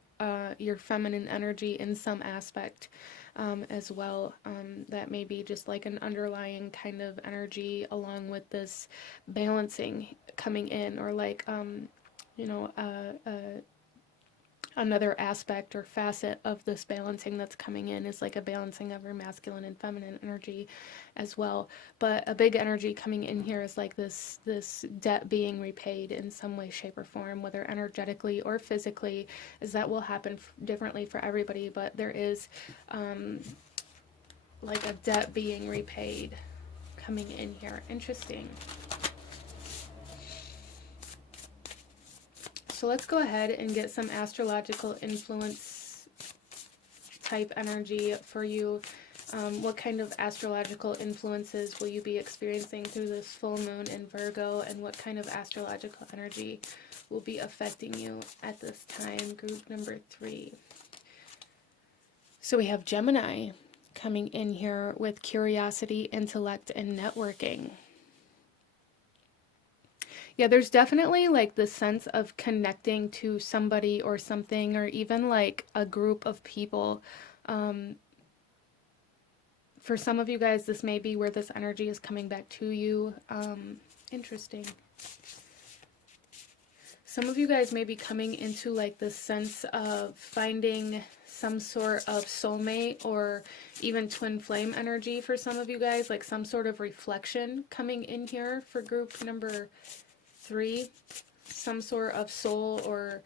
your feminine energy in some aspect as well. That may be just like an underlying kind of energy along with this balancing coming in, or like, you know, another aspect or facet of this balancing that's coming in is like a balancing of your masculine and feminine energy as well. But a big energy coming in here is like this debt being repaid in some way, shape, or form, whether energetically or physically, as that will happen differently for everybody. But there is like a debt being repaid coming in here. Interesting. So let's go ahead and get some astrological influence type energy for you. What kind of astrological influences will you be experiencing through this full moon in Virgo, and what kind of astrological energy will be affecting you at this time? Group number 3. So we have Gemini coming in here with curiosity, intellect, and networking. Yeah, there's definitely like the sense of connecting to somebody or something, or even like a group of people. For some of you guys, this may be where this energy is coming back to you. Interesting. Some of you guys may be coming into like this sense of finding some sort of soulmate or even twin flame energy for some of you guys, like some sort of reflection coming in here for group number 3. Some sort of soul or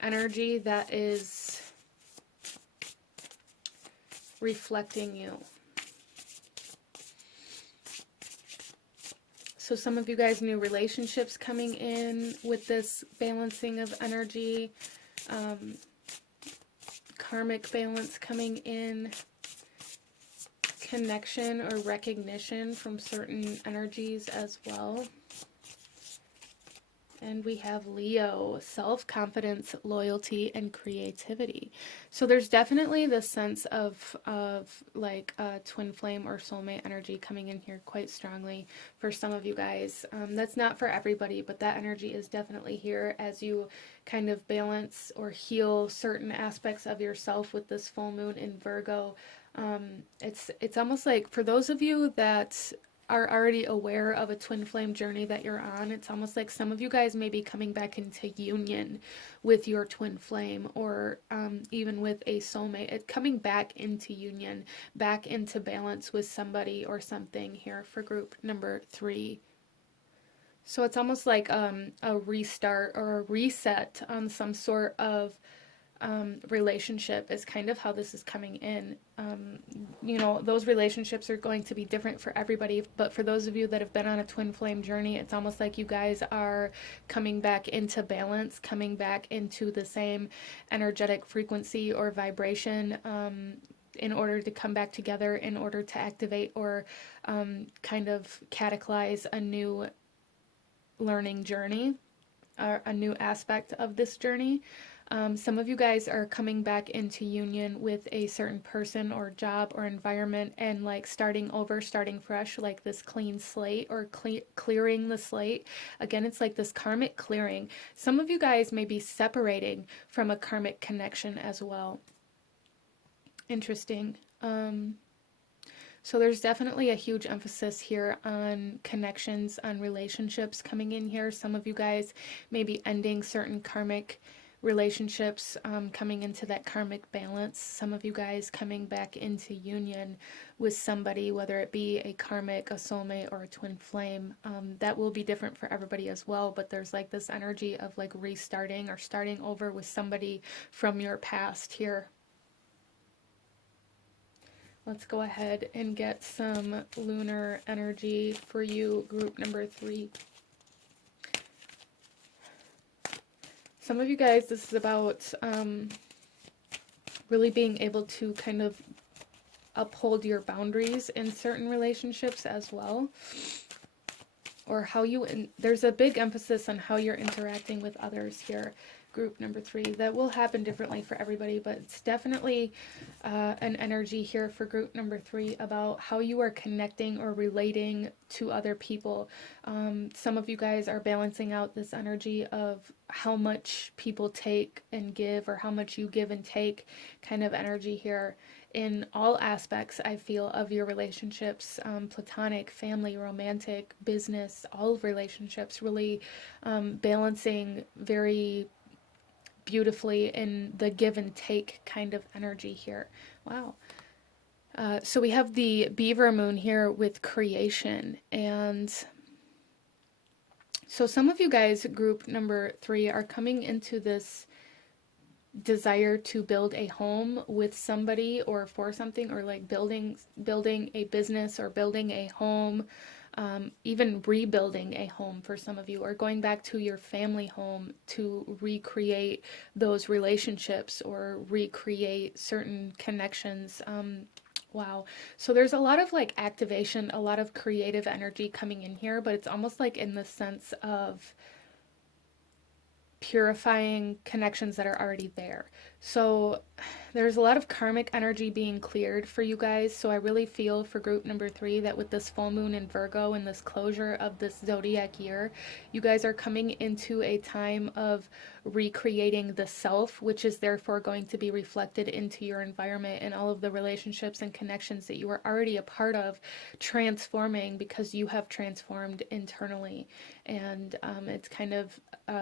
energy that is reflecting you. So some of you guys, new relationships coming in with this balancing of energy, karmic balance coming in, connection or recognition from certain energies as well. And we have Leo, self-confidence, loyalty, and creativity. So there's definitely this sense of like twin flame or soulmate energy coming in here quite strongly for some of you guys. That's not for everybody, but that energy is definitely here as you kind of balance or heal certain aspects of yourself with this full moon in Virgo. It's almost like for those of you that are already aware of a twin flame journey that you're on, it's almost like some of you guys may be coming back into union with your twin flame, or even with a soulmate. It's coming back into union, back into balance with somebody or something here for group number 3. So it's almost like a restart or a reset on some sort of relationship is kind of how this is coming in. You know, those relationships are going to be different for everybody, but for those of you that have been on a twin flame journey, it's almost like you guys are coming back into balance, coming back into the same energetic frequency or vibration, in order to come back together, in order to activate or kind of catalyze a new learning journey, or a new aspect of this journey. Some of you guys are coming back into union with a certain person or job or environment, and like starting over, starting fresh, like this clean slate or clearing the slate. Again, it's like this karmic clearing. Some of you guys may be separating from a karmic connection as well. Interesting. So there's definitely a huge emphasis here on connections, on relationships coming in here. Some of you guys may be ending certain karmic relationships, coming into that karmic balance. Some of you guys coming back into union with somebody, whether it be a karmic, a soulmate, or a twin flame. That will be different for everybody as well, but there's like this energy of like restarting or starting over with somebody from your past here. Let's go ahead and get some lunar energy for you, group number 3. Some of you guys, this is about really being able to kind of uphold your boundaries in certain relationships as well. Or how you, there's a big emphasis on how you're interacting with others here, group number 3. That will happen differently for everybody, but it's definitely an energy here for group number 3 about how you are connecting or relating to other people. Some of you guys are balancing out this energy of how much people take and give, or how much you give and take kind of energy here in all aspects, I feel, of your relationships, platonic, family, romantic, business, all relationships, really balancing very beautifully in the give and take kind of energy here. Wow. So we have the beaver moon here with creation, and so some of you guys, group number 3, are coming into this desire to build a home with somebody or for something, or like building a business or building a home, even rebuilding a home for some of you, or going back to your family home to recreate those relationships or recreate certain connections. Wow. So there's a lot of like activation, a lot of creative energy coming in here, but it's almost like in the sense of purifying connections that are already there. So there's a lot of karmic energy being cleared for you guys. So I really feel for group number 3 that with this full moon in Virgo and this closure of this zodiac year, you guys are coming into a time of recreating the self, which is therefore going to be reflected into your environment and all of the relationships and connections that you are already a part of, transforming because you have transformed internally. And it's kind of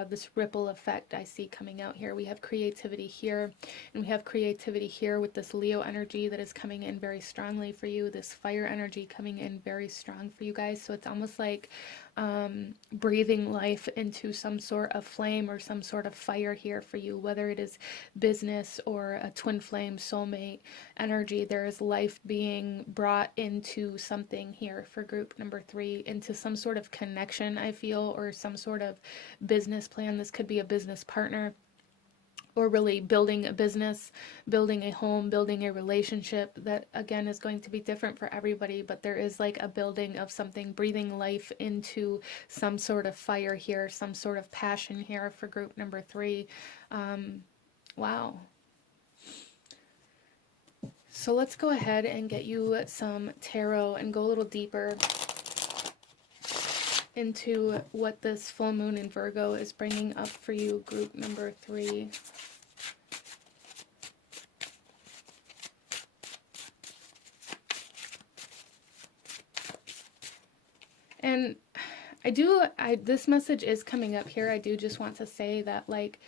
this ripple effect I see coming out here. We have creativity here, and we have creativity here with this Leo energy that is coming in very strongly for you, this fire energy coming in very strong for you guys. So it's almost like breathing life into some sort of flame or some sort of fire here for you, whether it is business or a twin flame soulmate energy. There is life being brought into something here for group number 3, into some sort of connection, I feel, or some sort of business plan. This could be a business partner, or really building a business, building a home, building a relationship. That again is going to be different for everybody, but there is like a building of something, breathing life into some sort of fire here, some sort of passion here for group number 3. Wow. So let's go ahead and get you some tarot and go a little deeper into what this full moon in Virgo is bringing up for you, group number 3. And this message is coming up here. I do just want to say that, like,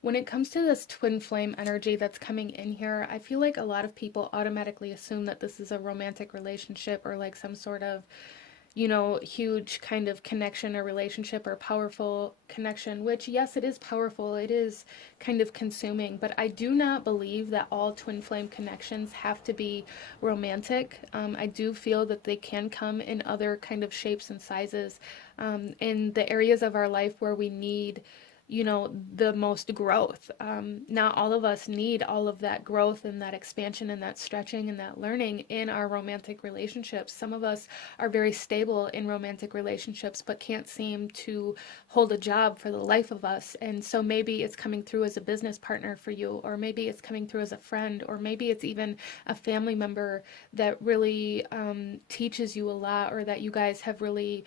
when it comes to this twin flame energy that's coming in here, I feel like a lot of people automatically assume that this is a romantic relationship or like some sort of, you know, huge kind of connection or relationship or powerful connection, which, yes, it is powerful. It is kind of consuming, but I do not believe that all twin flame connections have to be romantic. I do feel that they can come in other kind of shapes and sizes, in the areas of our life where we need, you know, the most growth. Not all of us need all of that growth and that expansion and that stretching and that learning in our romantic relationships. Some of us are very stable in romantic relationships but can't seem to hold a job for the life of us. And so maybe it's coming through as a business partner for you, or maybe it's coming through as a friend, or maybe it's even a family member that really teaches you a lot, or that you guys have really,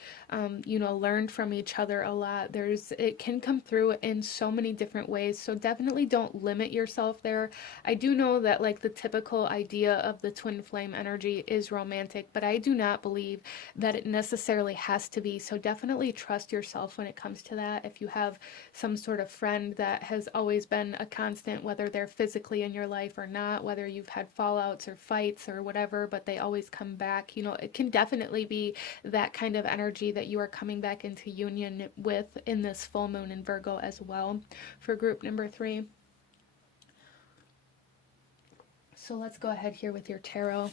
you know, learned from each other a lot. It can come through in so many different ways. So definitely don't limit yourself there. I do know that like the typical idea of the twin flame energy is romantic, but I do not believe that it necessarily has to be. So definitely trust yourself when it comes to that. If you have some sort of friend that has always been a constant, whether they're physically in your life or not, whether you've had fallouts or fights or whatever, but they always come back, you know, it can definitely be that kind of energy that you are coming back into union with in this full moon in Virgo as well for group number 3. So let's go ahead here with your tarot.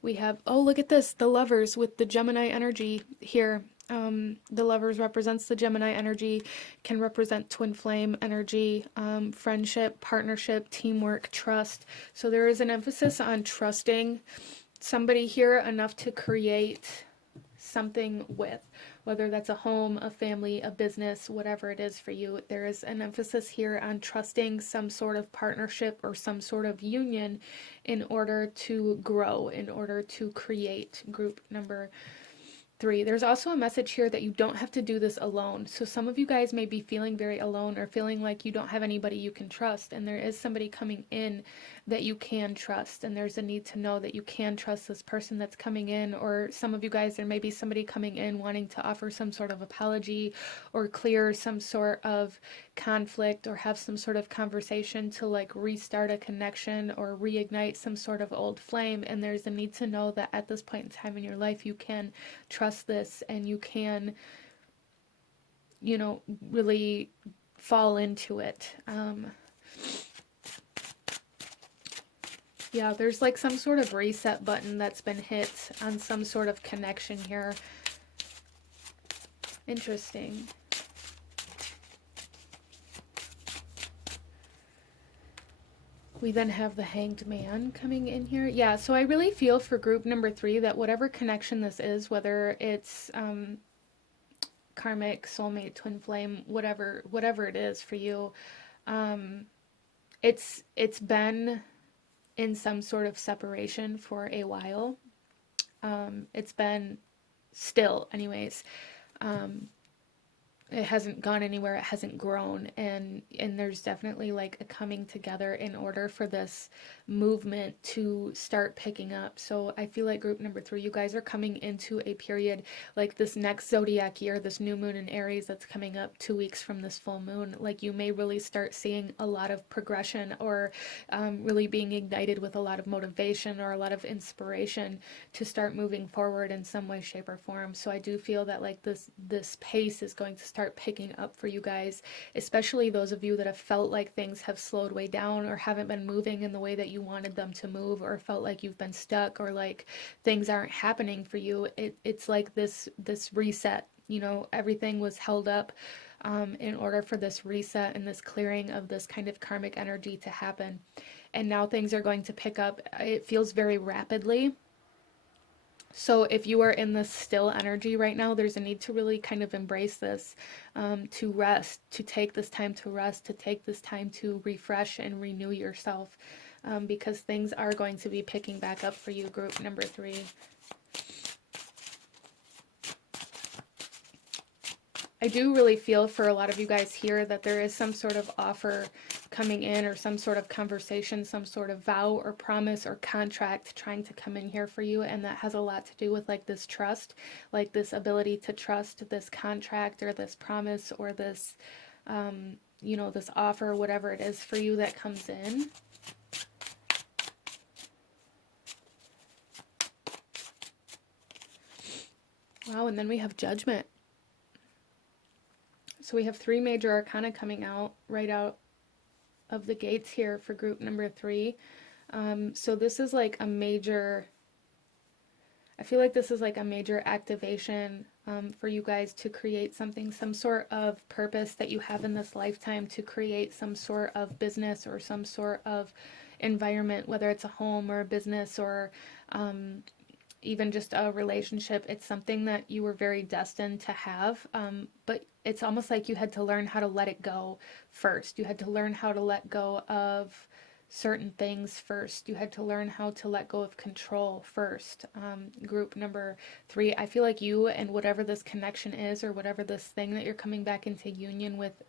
We have, oh, look at this, the Lovers with the Gemini energy here. The Lovers represents the Gemini energy, can represent twin flame energy, friendship, partnership, teamwork, trust. So there is an emphasis on trusting somebody here enough to create something with, whether that's a home, a family, a business, whatever it is for you. There is an emphasis here on trusting some sort of partnership or some sort of union in order to grow, in order to create, group number 3. There's also a message here that you don't have to do this alone. So some of you guys may be feeling very alone or feeling like you don't have anybody you can trust, and there is somebody coming in that you can trust, and there's a need to know that you can trust this person that's coming in. Or some of you guys, there may be somebody coming in wanting to offer some sort of apology or clear some sort of conflict or have some sort of conversation to like restart a connection or reignite some sort of old flame, and there's a need to know that at this point in time in your life you can trust this and you can, you know, really fall into it. Yeah, there's like some sort of reset button that's been hit on some sort of connection here. Interesting. We then have the Hanged Man coming in here. Yeah, so I really feel for group number 3 that whatever connection this is, whether it's karmic, soulmate, twin flame, whatever it is for you, um, it's been in some sort of separation for a while. It's been still, anyways. Um, it hasn't gone anywhere, it hasn't grown, and there's definitely like a coming together in order for this movement to start picking up. So I feel like group number 3, you guys are coming into a period like this next zodiac year, this new moon in Aries that's coming up 2 weeks from this full moon. Like you may really start seeing a lot of progression, or really being ignited with a lot of motivation or a lot of inspiration to start moving forward in some way, shape, or form. So I do feel that like this pace is going to start picking up for you guys, especially those of you that have felt like things have slowed way down or haven't been moving in the way that you wanted them to move, or felt like you've been stuck, or like things aren't happening for you. It's like this reset. You know, everything was held up in order for this reset and this clearing of this kind of karmic energy to happen. And now things are going to pick up. It feels very rapidly. So if you are in this still energy right now, there's a need to really kind of embrace this, to rest, to take this time to rest, to take this time to refresh and renew yourself, because things are going to be picking back up for you, group number 3. I do really feel for a lot of you guys here that there is some sort of offer coming in, or some sort of conversation, some sort of vow or promise or contract trying to come in here for you, and that has a lot to do with like this trust, like this ability to trust this contract or this promise or this, you know, this offer, whatever it is for you that comes in. Wow, and then we have Judgment. So we have 3 major arcana coming out right out of the gates here for group number 3. So this is like a major, I feel like this is like a major activation for you guys to create something, some sort of purpose that you have in this lifetime, to create some sort of business or some sort of environment, whether it's a home or a business or even just a relationship. It's something that you were very destined to have, but it's almost like you had to learn how to let it go first. You had to learn how to let go of certain things first. You had to learn how to let go of control first. Group number 3, I feel like you and whatever this connection is, or whatever this thing that you're coming back into union with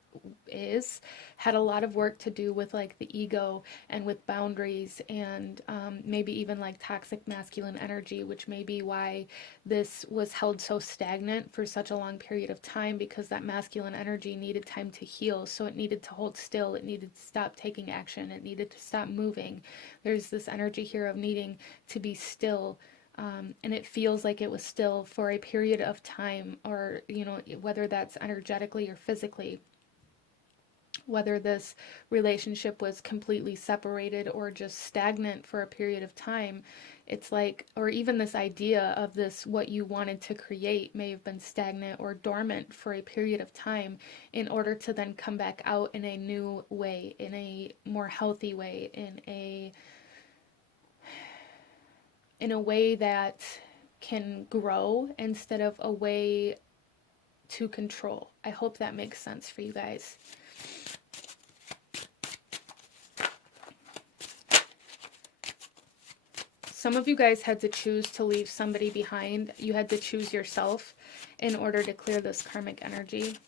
is, had a lot of work to do with like the ego and with boundaries, and maybe even like toxic masculine energy, which may be why this was held so stagnant for such a long period of time, because that masculine energy needed time to heal. So it needed to hold still, it needed to stop taking action, it needed to stop moving. There's this energy here of needing to be still. And it feels like it was still for a period of time, or, you know, whether that's energetically or physically, whether this relationship was completely separated or just stagnant for a period of time. It's like, or even this idea of this, what you wanted to create may have been stagnant or dormant for a period of time, in order to then come back out in a new way, in a more healthy way, in a way that can grow instead of a way to control. I hope that makes sense for you guys. Some of you guys had to choose to leave somebody behind. You had to choose yourself in order to clear this karmic energy.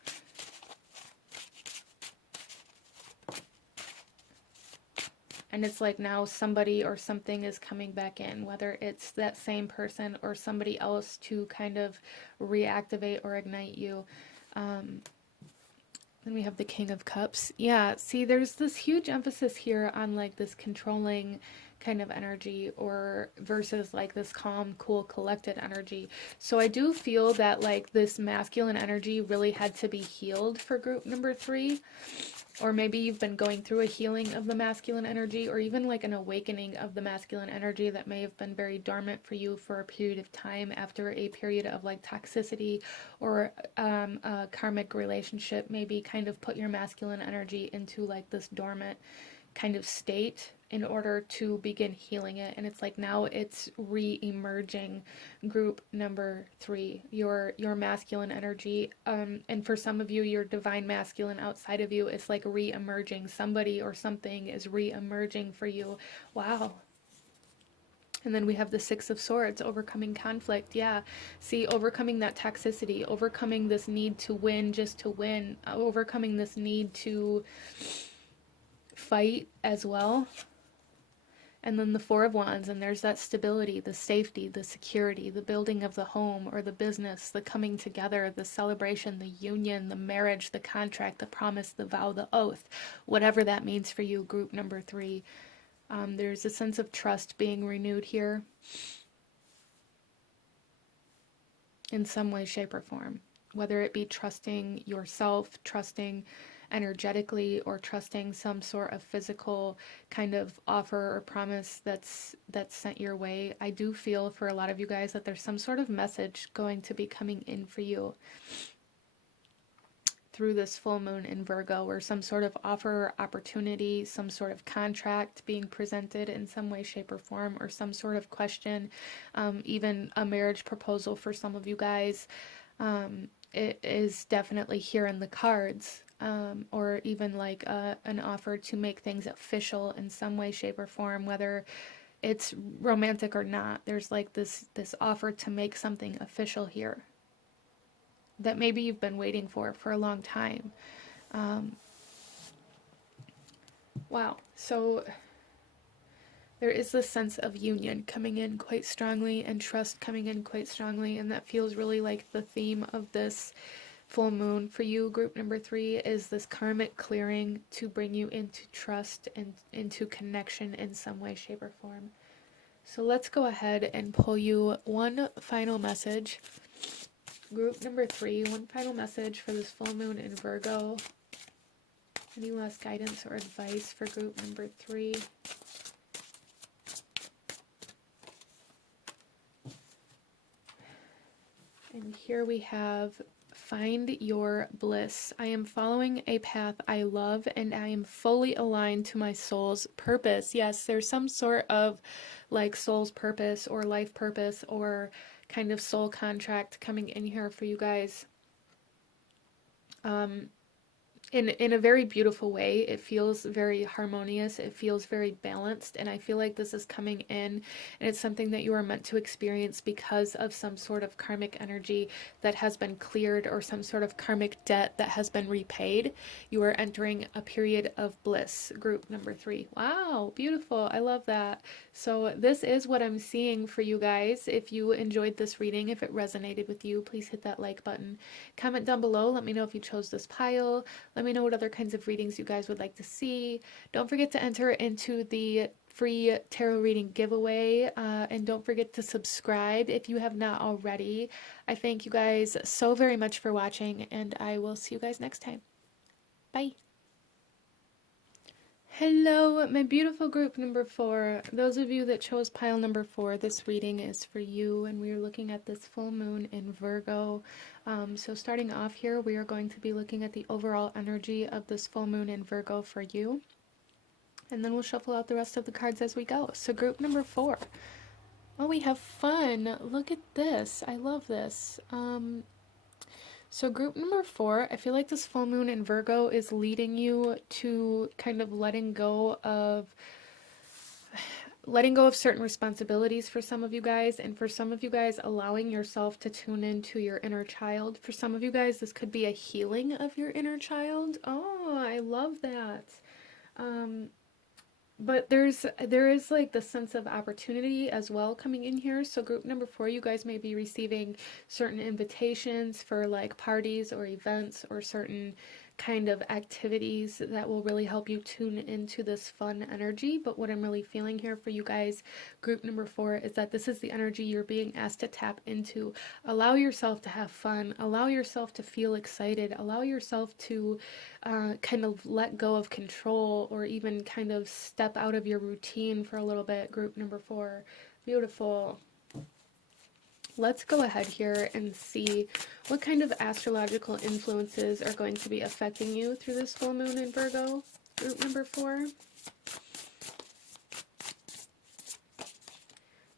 And it's like now somebody or something is coming back in, whether it's that same person or somebody else, to kind of reactivate or ignite you. Then we have the King of Cups. Yeah, see, there's this huge emphasis here on like this controlling kind of energy, or versus like this calm, cool, collected energy. So I do feel that like this masculine energy really had to be healed for group number 3. Or maybe you've been going through a healing of the masculine energy, or even like an awakening of the masculine energy that may have been very dormant for you for a period of time after a period of like toxicity, or a karmic relationship maybe kind of put your masculine energy into like this dormant kind of state in order to begin healing it. And it's like now it's re-emerging. Group number 3, your masculine energy, and for some of you, your divine masculine outside of you is like re-emerging. Somebody or something is re-emerging for you. Wow. And then we have the 6 of Swords, overcoming conflict. Yeah, see, overcoming that toxicity, overcoming this need to win just to win, overcoming this need to fight as well. And then the 4 of Wands, and there's that stability, the safety, the security, the building of the home or the business, the coming together, the celebration, the union, the marriage, the contract, the promise, the vow, the oath, whatever that means for you, group number 3. There's a sense of trust being renewed here in some way, shape, or form, whether it be trusting yourself, trusting energetically, or trusting some sort of physical kind of offer or promise that's sent your way. I do feel for a lot of you guys that there's some sort of message going to be coming in for you through this full moon in Virgo, or some sort of offer or opportunity, some sort of contract being presented in some way, shape, or form, or some sort of question, even a marriage proposal for some of you guys. It is definitely here in the cards, or even like an offer to make things official in some way, shape, or form, whether it's romantic or not. There's like this offer to make something official here that maybe you've been waiting for a long time. Wow. So there is this sense of union coming in quite strongly, and trust coming in quite strongly, and that feels really like the theme of this full moon for you, group number 3, is this karmic clearing to bring you into trust and into connection in some way, shape, or form. So let's go ahead and pull you one final message. Group number 3, one final message for this full moon in Virgo. Any last guidance or advice for group number 3? And here we have, find your bliss. I am following a path I love, and I am fully aligned to my soul's purpose. Yes, there's some sort of like soul's purpose or life purpose or kind of soul contract coming in here for you guys. In a very beautiful way. It feels very harmonious. It feels very balanced. And I feel like this is coming in, and it's something that you are meant to experience because of some sort of karmic energy that has been cleared, or some sort of karmic debt that has been repaid. You are entering a period of bliss, group number 3. Wow, beautiful. I love that. So this is what I'm seeing for you guys. If you enjoyed this reading, if it resonated with you, please hit that like button. Comment down below. Let me know if you chose this pile. Let me know what other kinds of readings you guys would like to see. Don't forget to enter into the free tarot reading giveaway, and don't forget to subscribe if you have not already. I thank you guys so very much for watching, and I will see you guys next time. Bye. Hello, my beautiful group number 4. Those of you that chose pile number 4, this reading is for you, and we are looking at this full moon in Virgo. So starting off here, we are going to be looking at the overall energy of this full moon in Virgo for you, and then we'll shuffle out the rest of the cards as we go. So group number 4. Oh, we have fun. Look at this. I love this. So group number 4, I feel like this full moon in Virgo is leading you to kind of letting go of certain responsibilities for some of you guys, and for some of you guys, allowing yourself to tune into your inner child. For some of you guys, this could be a healing of your inner child. Oh, I love that. But there is like the sense of opportunity as well coming in here. So group number 4, you guys may be receiving certain invitations for like parties or events, or certain kind of activities that will really help you tune into this fun energy. But what I'm really feeling here for you guys, group number 4, is that this is the energy you're being asked to tap into. Allow yourself to have fun, allow yourself to feel excited, allow yourself to kind of let go of control, or even kind of step out of your routine for a little bit, group number 4. Beautiful. Let's go ahead here and see what kind of astrological influences are going to be affecting you through this full moon in Virgo, group number 4.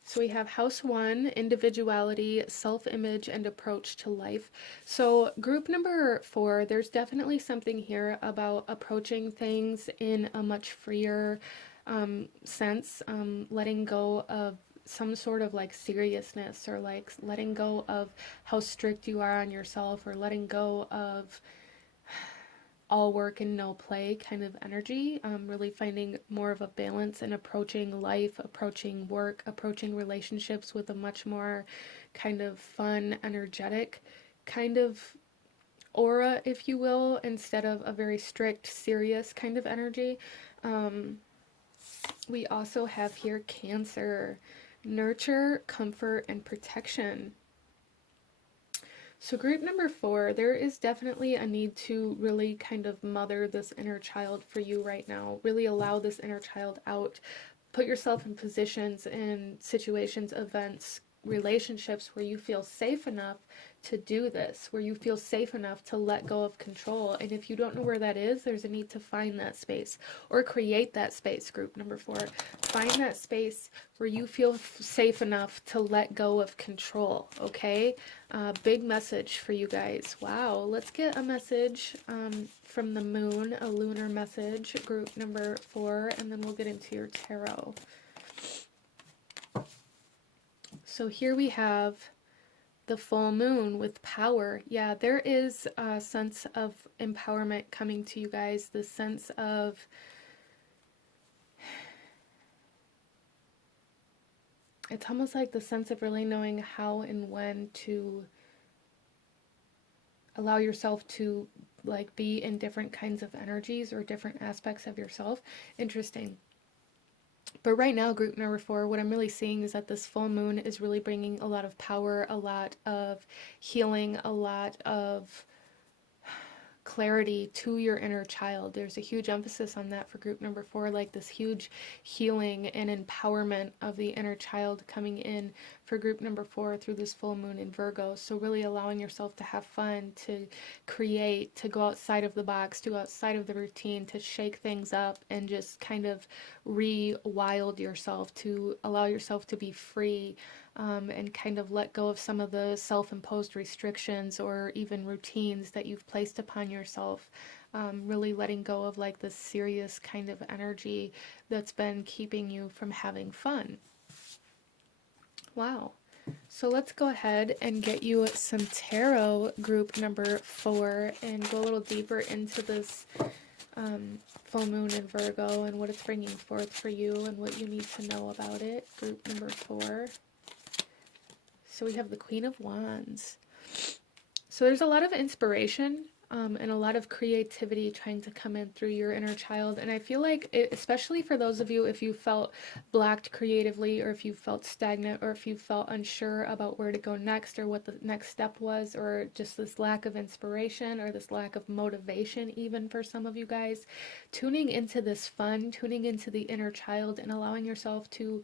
So we have house 1, individuality, self-image, and approach to life. So group number 4, there's definitely something here about approaching things in a much freer sense, letting go of some sort of like seriousness, or like letting go of how strict you are on yourself, or letting go of all work and no play kind of energy. Really finding more of a balance and approaching life, approaching work, approaching relationships with a much more kind of fun, energetic kind of aura, if you will, instead of a very strict, serious kind of energy. We also have here Cancer, nurture, comfort, and protection. So group number 4, there is definitely a need to really kind of mother this inner child for you right now. Really allow this inner child out. Put yourself in positions, in situations, events, relationships where you feel safe enough to do this, where you feel safe enough to let go of control. And if you don't know where that is, there's a need to find that space, or create that space, group number 4. Find that space where you feel safe enough to let go of control, okay? Big message for you guys. Wow, let's get a message from the moon, a lunar message, group number 4, and then we'll get into your tarot. So here we have the full moon with power. Yeah, there is a sense of empowerment coming to you guys, the sense of it's almost like the sense of really knowing how and when to allow yourself to like be in different kinds of energies or different aspects of yourself. Interesting. But right now, group number 4, what I'm really seeing is that this full moon is really bringing a lot of power, a lot of healing, a lot of clarity to your inner child. There's a huge emphasis on that for group number 4, like this huge healing and empowerment of the inner child coming in for group number 4 through this full moon in Virgo. So really allowing yourself to have fun, to create, to go outside of the box, to go outside of the routine, to shake things up and just kind of re-wild yourself, to allow yourself to be free, and kind of let go of some of the self-imposed restrictions or even routines that you've placed upon yourself. Really letting go of like this serious kind of energy that's been keeping you from having fun. Wow. So let's go ahead and get you some tarot, group number 4, and go a little deeper into this full moon in Virgo and what it's bringing forth for you and what you need to know about it, group number 4. So we have the Queen of Wands. So there's a lot of inspiration and a lot of creativity trying to come in through your inner child. And I feel like, especially for those of you, if you felt blocked creatively, or if you felt stagnant, or if you felt unsure about where to go next, or what the next step was, or just this lack of inspiration, or this lack of motivation, even for some of you guys, tuning into this fun, tuning into the inner child, and allowing yourself to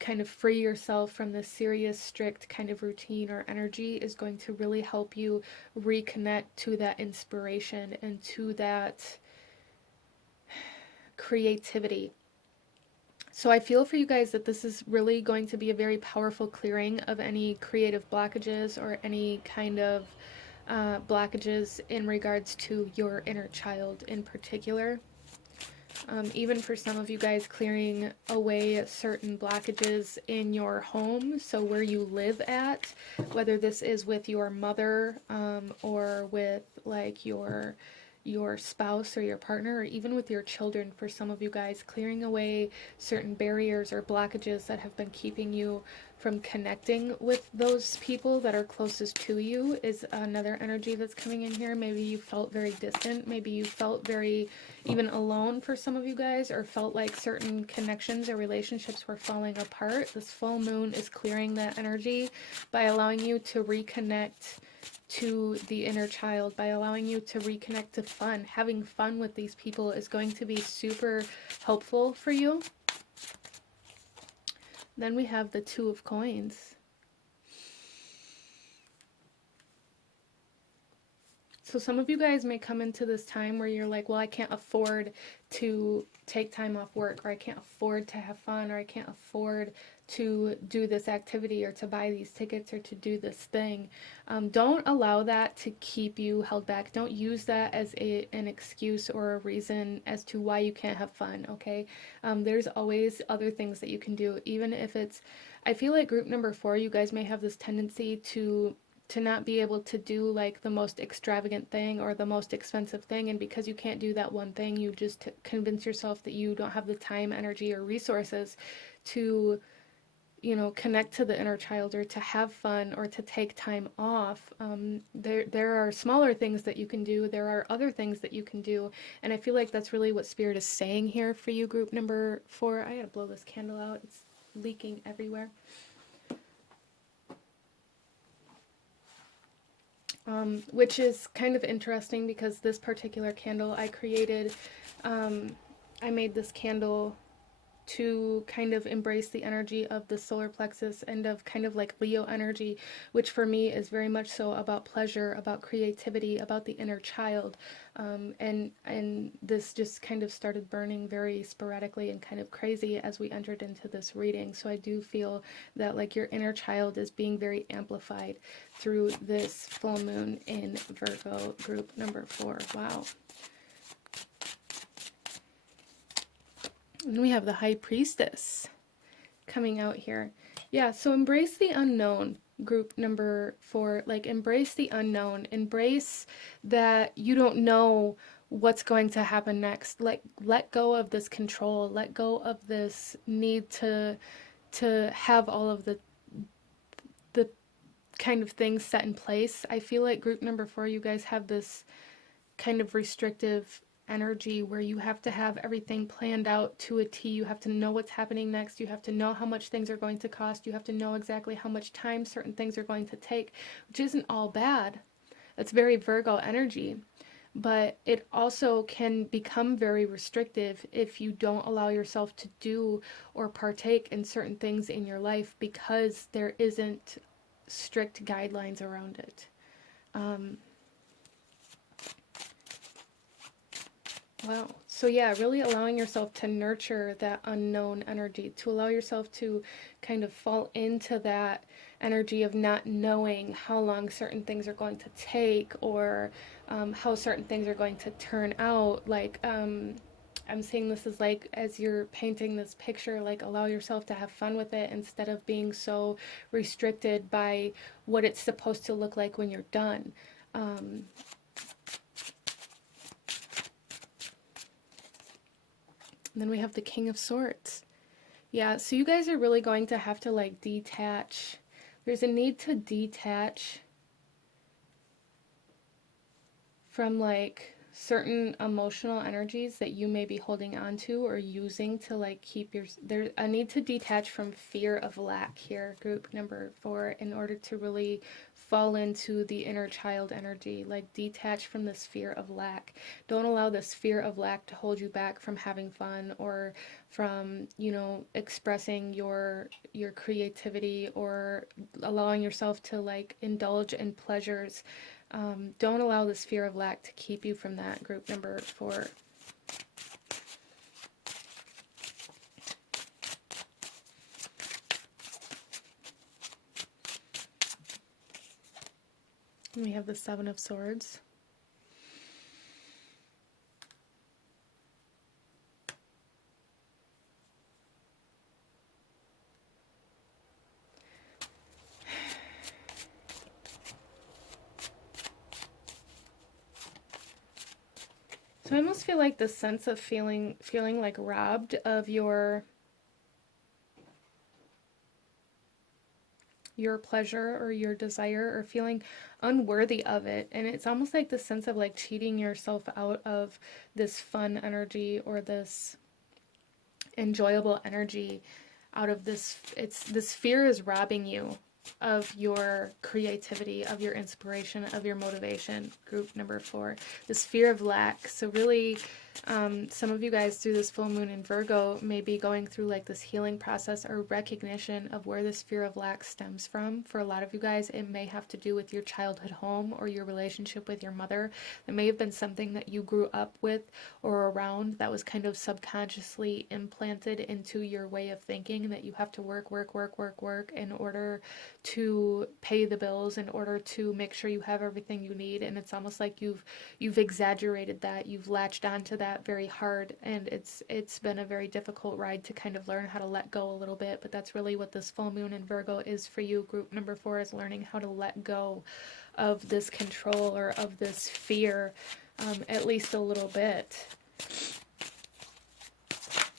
kind of free yourself from this serious, strict kind of routine or energy is going to really help you reconnect to that inspiration and to that creativity. So I feel for you guys that this is really going to be a very powerful clearing of any creative blockages or any kind of blockages in regards to your inner child in particular. Even for some of you guys, clearing away certain blockages in your home, so where you live at, whether this is with your mother or with like your spouse or your partner, or even with your children. For some of you guys, clearing away certain barriers or blockages that have been keeping you from connecting with those people that are closest to you is another energy that's coming in here. Maybe you felt very distant. Maybe you felt very even alone for some of you guys, or felt like certain connections or relationships were falling apart. This full moon is clearing that energy by allowing you to reconnect to the inner child, by allowing you to reconnect to fun. Having fun with these people is going to be super helpful for you. Then we have the Two of Coins. So some of you guys may come into this time where you're like, well, I can't afford to take time off work, or I can't afford to have fun, or I can't afford to do this activity, or to buy these tickets, or to do this thing. Don't allow that to keep you held back. Don't use that as an excuse or a reason as to why you can't have fun, okay? There's always other things that you can do, even if it's, I feel like group number 4, you guys may have this tendency to not be able to do like the most extravagant thing or the most expensive thing, and because you can't do that one thing, you just convince yourself that you don't have the time, energy, or resources to, you know, connect to the inner child, or to have fun, or to take time off. There are smaller things that you can do. There are other things that you can do, and I feel like that's really what Spirit is saying here for you, group number 4. I gotta blow this candle out. It's leaking everywhere. Which is kind of interesting because this particular candle I created, I made this candle to kind of embrace the energy of the solar plexus and of kind of like Leo energy, which for me is very much so about pleasure, about creativity, about the inner child. And this just kind of started burning very sporadically and kind of crazy as we entered into this reading. So I do feel that like your inner child is being very amplified through this full moon in Virgo, group number 4. Wow. And we have the High Priestess coming out here. Yeah, so embrace the unknown, group number 4. Like, embrace the unknown. Embrace that you don't know what's going to happen next. Like, let go of this control. Let go of this need to have all of the kind of things set in place. I feel like group number 4, you guys have this kind of restrictive energy where you have to have everything planned out to a T. You have to know what's happening next. You have to know how much things are going to cost. You have to know exactly how much time certain things are going to take, which isn't all bad. That's very Virgo energy. But it also can become very restrictive if you don't allow yourself to do or partake in certain things in your life because there isn't strict guidelines around it. Wow. So yeah, really allowing yourself to nurture that unknown energy, to allow yourself to kind of fall into that energy of not knowing how long certain things are going to take, or how certain things are going to turn out. Like, I'm seeing this as like, as you're painting this picture, like allow yourself to have fun with it instead of being so restricted by what it's supposed to look like when you're done. And then we have the King of Swords. Yeah, so you guys are really going to have to like detach. There's a need to detach from like certain emotional energies that you may be holding on to or using to like keep your, there's a need to detach from fear of lack here, group number 4, in order to really fall into the inner child energy. Like, detach from this fear of lack. Don't allow this fear of lack to hold you back from having fun, or from, you know, expressing your creativity, or allowing yourself to like indulge in pleasures. Don't allow this fear of lack to keep you from that, group number 4. And we have the Seven of Swords. So I almost feel like the sense of feeling like robbed of your your pleasure or your desire, or feeling unworthy of it. And it's almost like the sense of like cheating yourself out of this fun energy or this enjoyable energy, out of this. It's this fear is robbing you of your creativity, of your inspiration, of your motivation. Group number 4, this fear of lack. So really, some of you guys through this full moon in Virgo may be going through like this healing process or recognition of where this fear of lack stems from. For a lot of you guys, it may have to do with your childhood home or your relationship with your mother. It may have been something that you grew up with or around that was kind of subconsciously implanted into your way of thinking, that you have to work, work, work, work, work in order to pay the bills, in order to make sure you have everything you need. And it's almost like you've exaggerated that, you've latched onto that very hard, and it's been a very difficult ride to kind of learn how to let go a little bit. But that's really what this full moon in Virgo is for you. Group number 4 is learning how to let go of this control or of this fear, at least a little bit.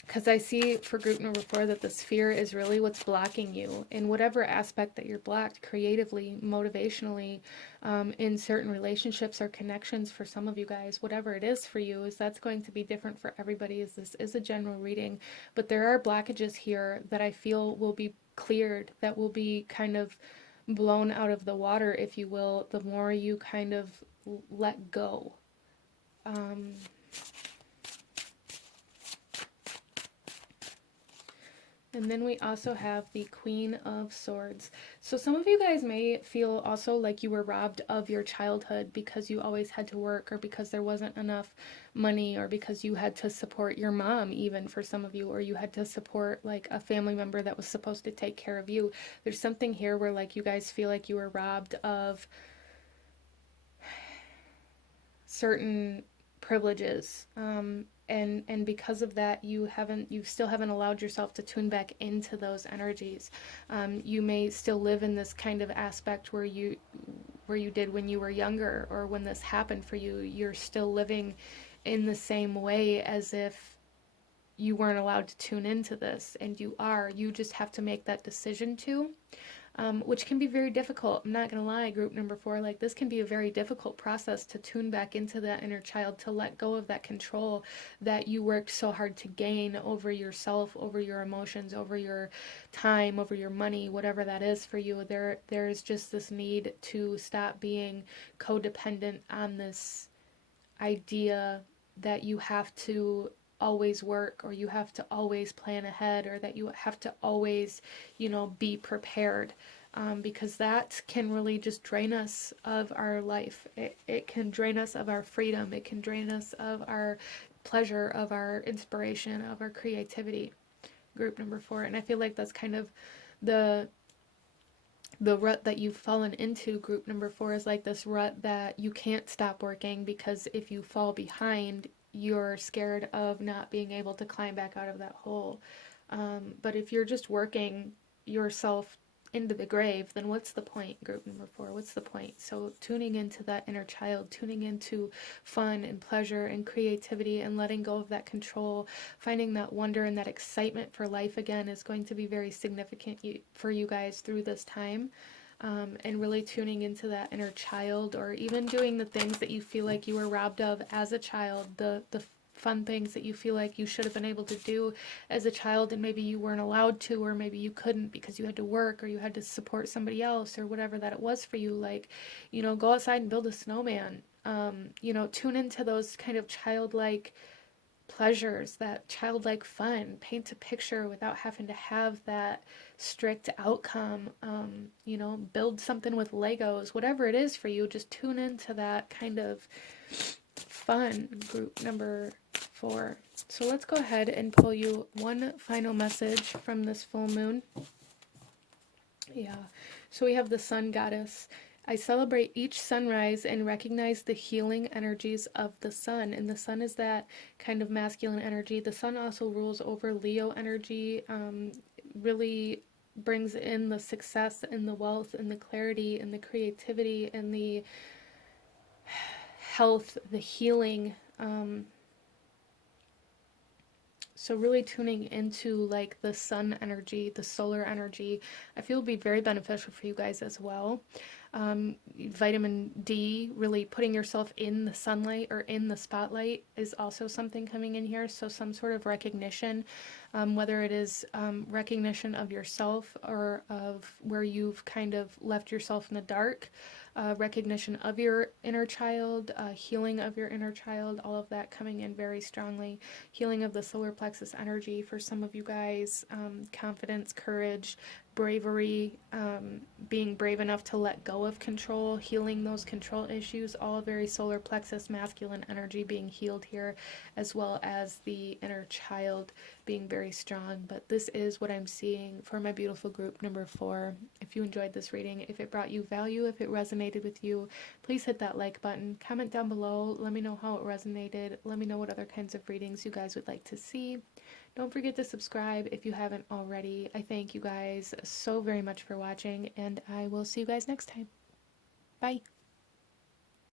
Because I see for group number 4 that this fear is really what's blocking you in whatever aspect that you're blocked, creatively, motivationally, in certain relationships or connections. For some of you guys, whatever it is for you, is that's going to be different for everybody, as this is a general reading. But there are blockages here that I feel will be cleared, that will be kind of blown out of the water, if you will, the more you kind of let go. And then we also have the Queen of Swords. So some of you guys may feel also like you were robbed of your childhood because you always had to work, or because there wasn't enough money, or because you had to support your mom, even for some of you, or you had to support like a family member that was supposed to take care of you. There's something here where like you guys feel like you were robbed of certain privileges, and because of that, you still haven't allowed yourself to tune back into those energies. You may still live in this kind of aspect where you did when you were younger, or when this happened for you. You're still living in the same way as if you weren't allowed to tune into this, and you just have to make that decision to. Which can be very difficult. I'm not going to lie, group number 4, like this can be a very difficult process to tune back into that inner child, to let go of that control that you worked so hard to gain over yourself, over your emotions, over your time, over your money, whatever that is for you. There's just this need to stop being codependent on this idea that you have to always work, or you have to always plan ahead, or that you have to always, be prepared. Because that can really just drain us of our life. It can drain us of our freedom. It can drain us of our pleasure, of our inspiration, of our creativity. Group number 4. And I feel like that's kind of the rut that you've fallen into. Group number 4 is like this rut that you can't stop working, because if you fall behind, you're scared of not being able to climb back out of that hole. But if you're just working yourself into the grave, then what's the point, group number 4? What's the point? So tuning into that inner child, tuning into fun and pleasure and creativity, and letting go of that control, finding that wonder and that excitement for life again, is going to be very significant for you guys through this time. And really tuning into that inner child, or even doing the things that you feel like you were robbed of as a child, the fun things that you feel like you should have been able to do as a child, and maybe you weren't allowed to, or maybe you couldn't because you had to work, or you had to support somebody else, or whatever that it was for you. Like, go outside and build a snowman. Tune into those kind of childlike pleasures, that childlike fun. Paint a picture without having to have that strict outcome. Build something with Legos, whatever it is for you. Just tune into that kind of fun, group number 4. So let's go ahead and pull you one final message from this full moon. Yeah. So we have the Sun Goddess. I celebrate each sunrise and recognize the healing energies of the sun. And the sun is that kind of masculine energy. The sun also rules over Leo energy, really brings in the success and the wealth and the clarity and the creativity and the health, the healing. So really tuning into like the sun energy, the solar energy, I feel will be very beneficial for you guys as well. Vitamin D, really putting yourself in the sunlight or in the spotlight is also something coming in here. So some sort of recognition, whether it is recognition of yourself or of where you've kind of left yourself in the dark, recognition of your inner child, healing of your inner child, all of that coming in very strongly. Healing of the solar plexus energy for some of you guys, confidence, courage, bravery, being brave enough to let go of control, healing those control issues, all very solar plexus masculine energy being healed here, as well as the inner child being very strong. But this is what I'm seeing for my beautiful group number 4. If you enjoyed this reading, if it brought you value, if it resonated with you, please hit that like button, comment down below, let me know how it resonated, let me know what other kinds of readings you guys would like to see. Don't forget to subscribe if you haven't already. I thank you guys so very much for watching, and I will see you guys next time. Bye.